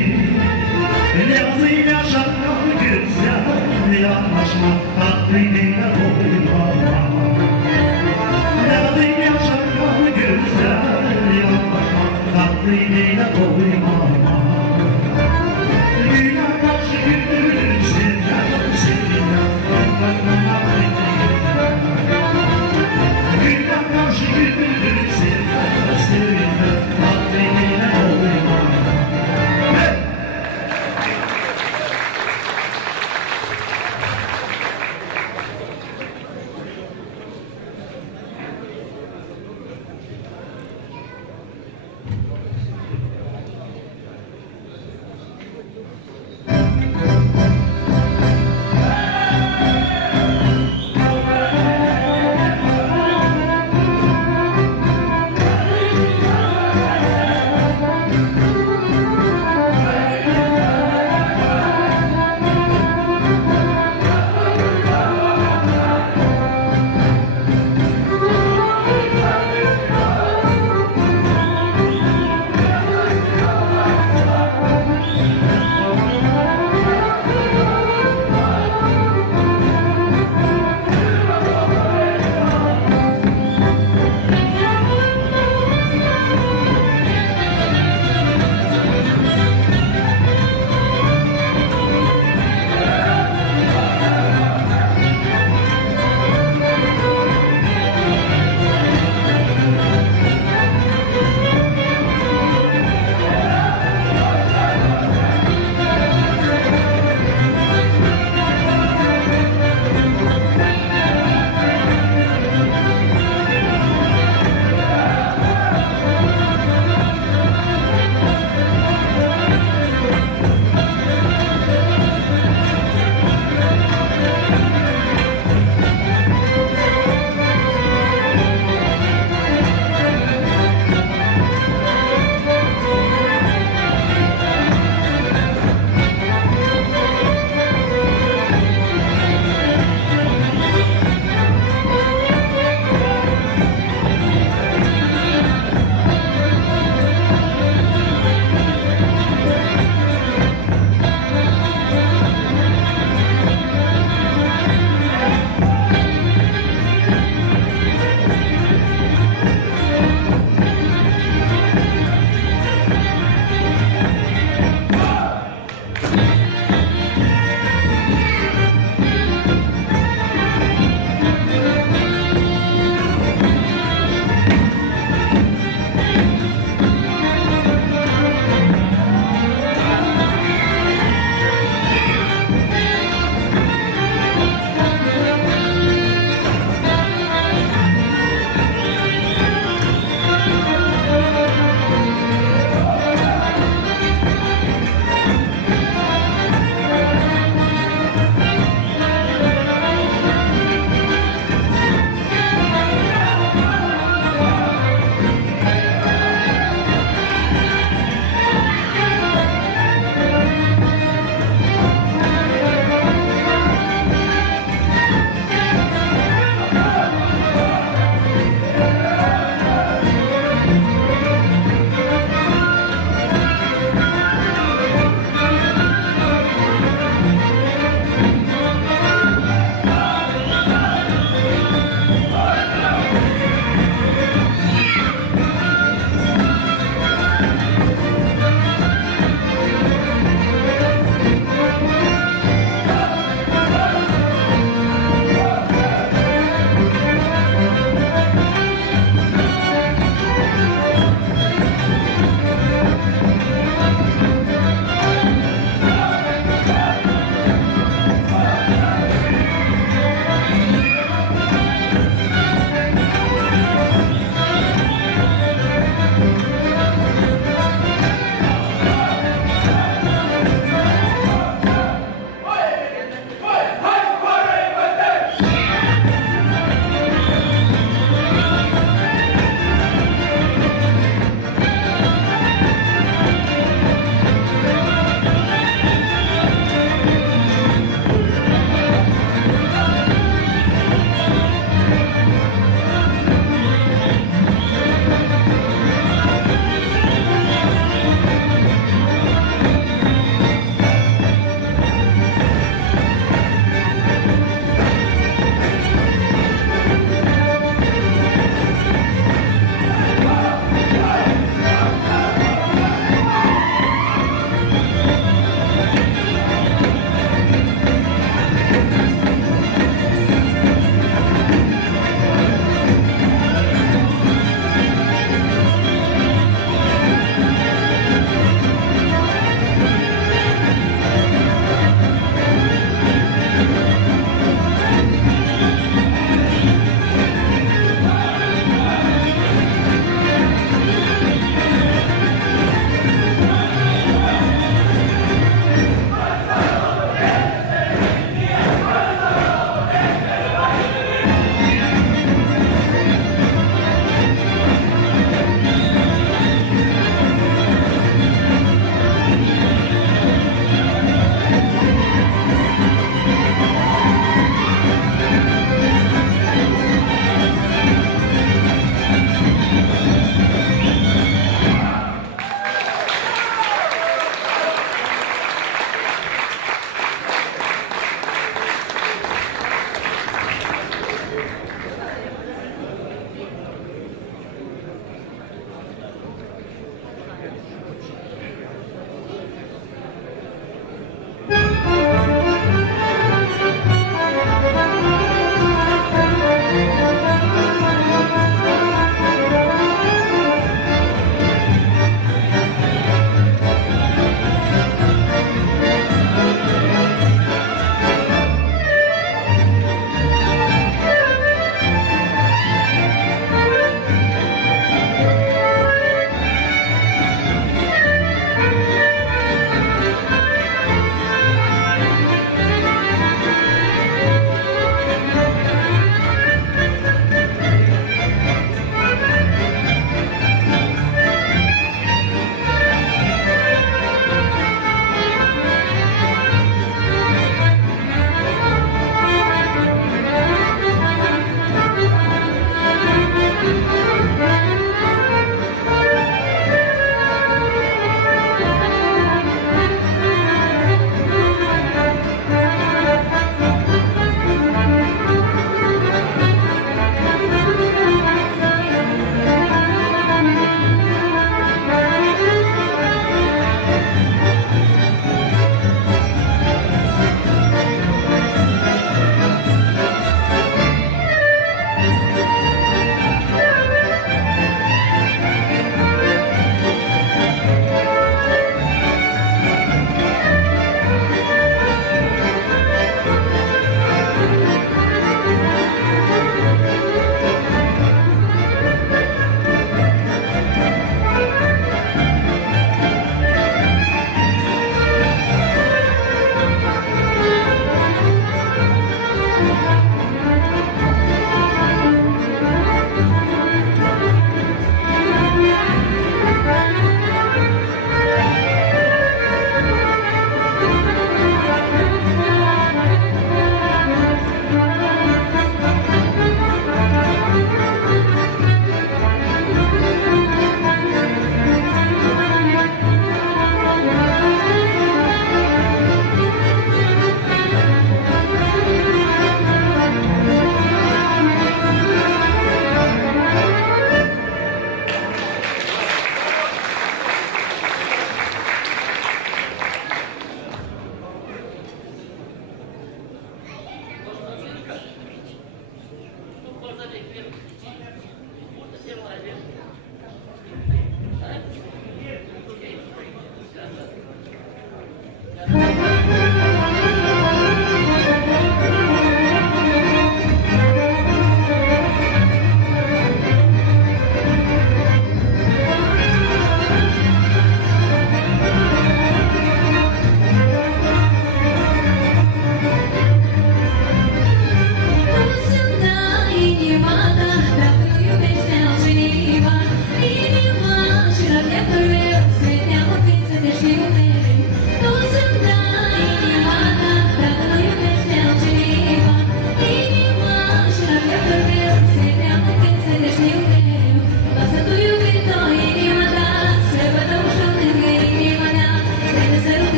Yazıyı yaşarken güzel yaklaşma, takvimine koyma. Yazıyı yaşarken güzel yaklaşma, takvimine koyma. Güne karşı gülür sevcan seninle, güne karşı gülür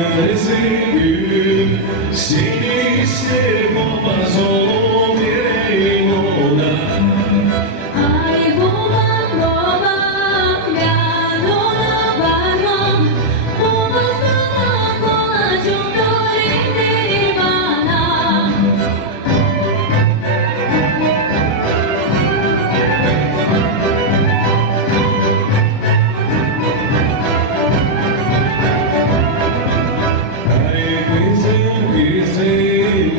çaresi gülüm. Seni isterim olmaz oğlum yüreğim ona. Ay babam babam yanına varmam. Babasına kolacım öğretir bana. Ay kızım kızım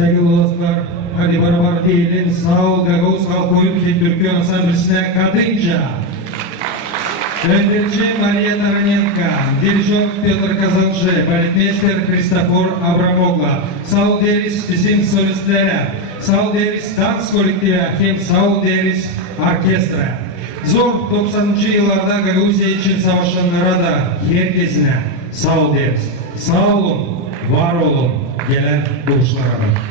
Saygılı dostlar, hadi beraber diyelim. Sağ ol Gagavuz Halk Oyun Türkü Ansamblisine kadınca. Öndürücü Maria Taranenko, dirijör Petr Kazanjı, baletmeister Kristofor Abramogla. Sağ ol deriz bizim solistlere, sağ ol deriz dans kolektivi, hem sağ ol deriz orkestra. Zor 90. yıllarda Gagavuzya için savaşanlara da herkesine sağ ol deriz. Sağ olun, var olun, gelen buluşlara da.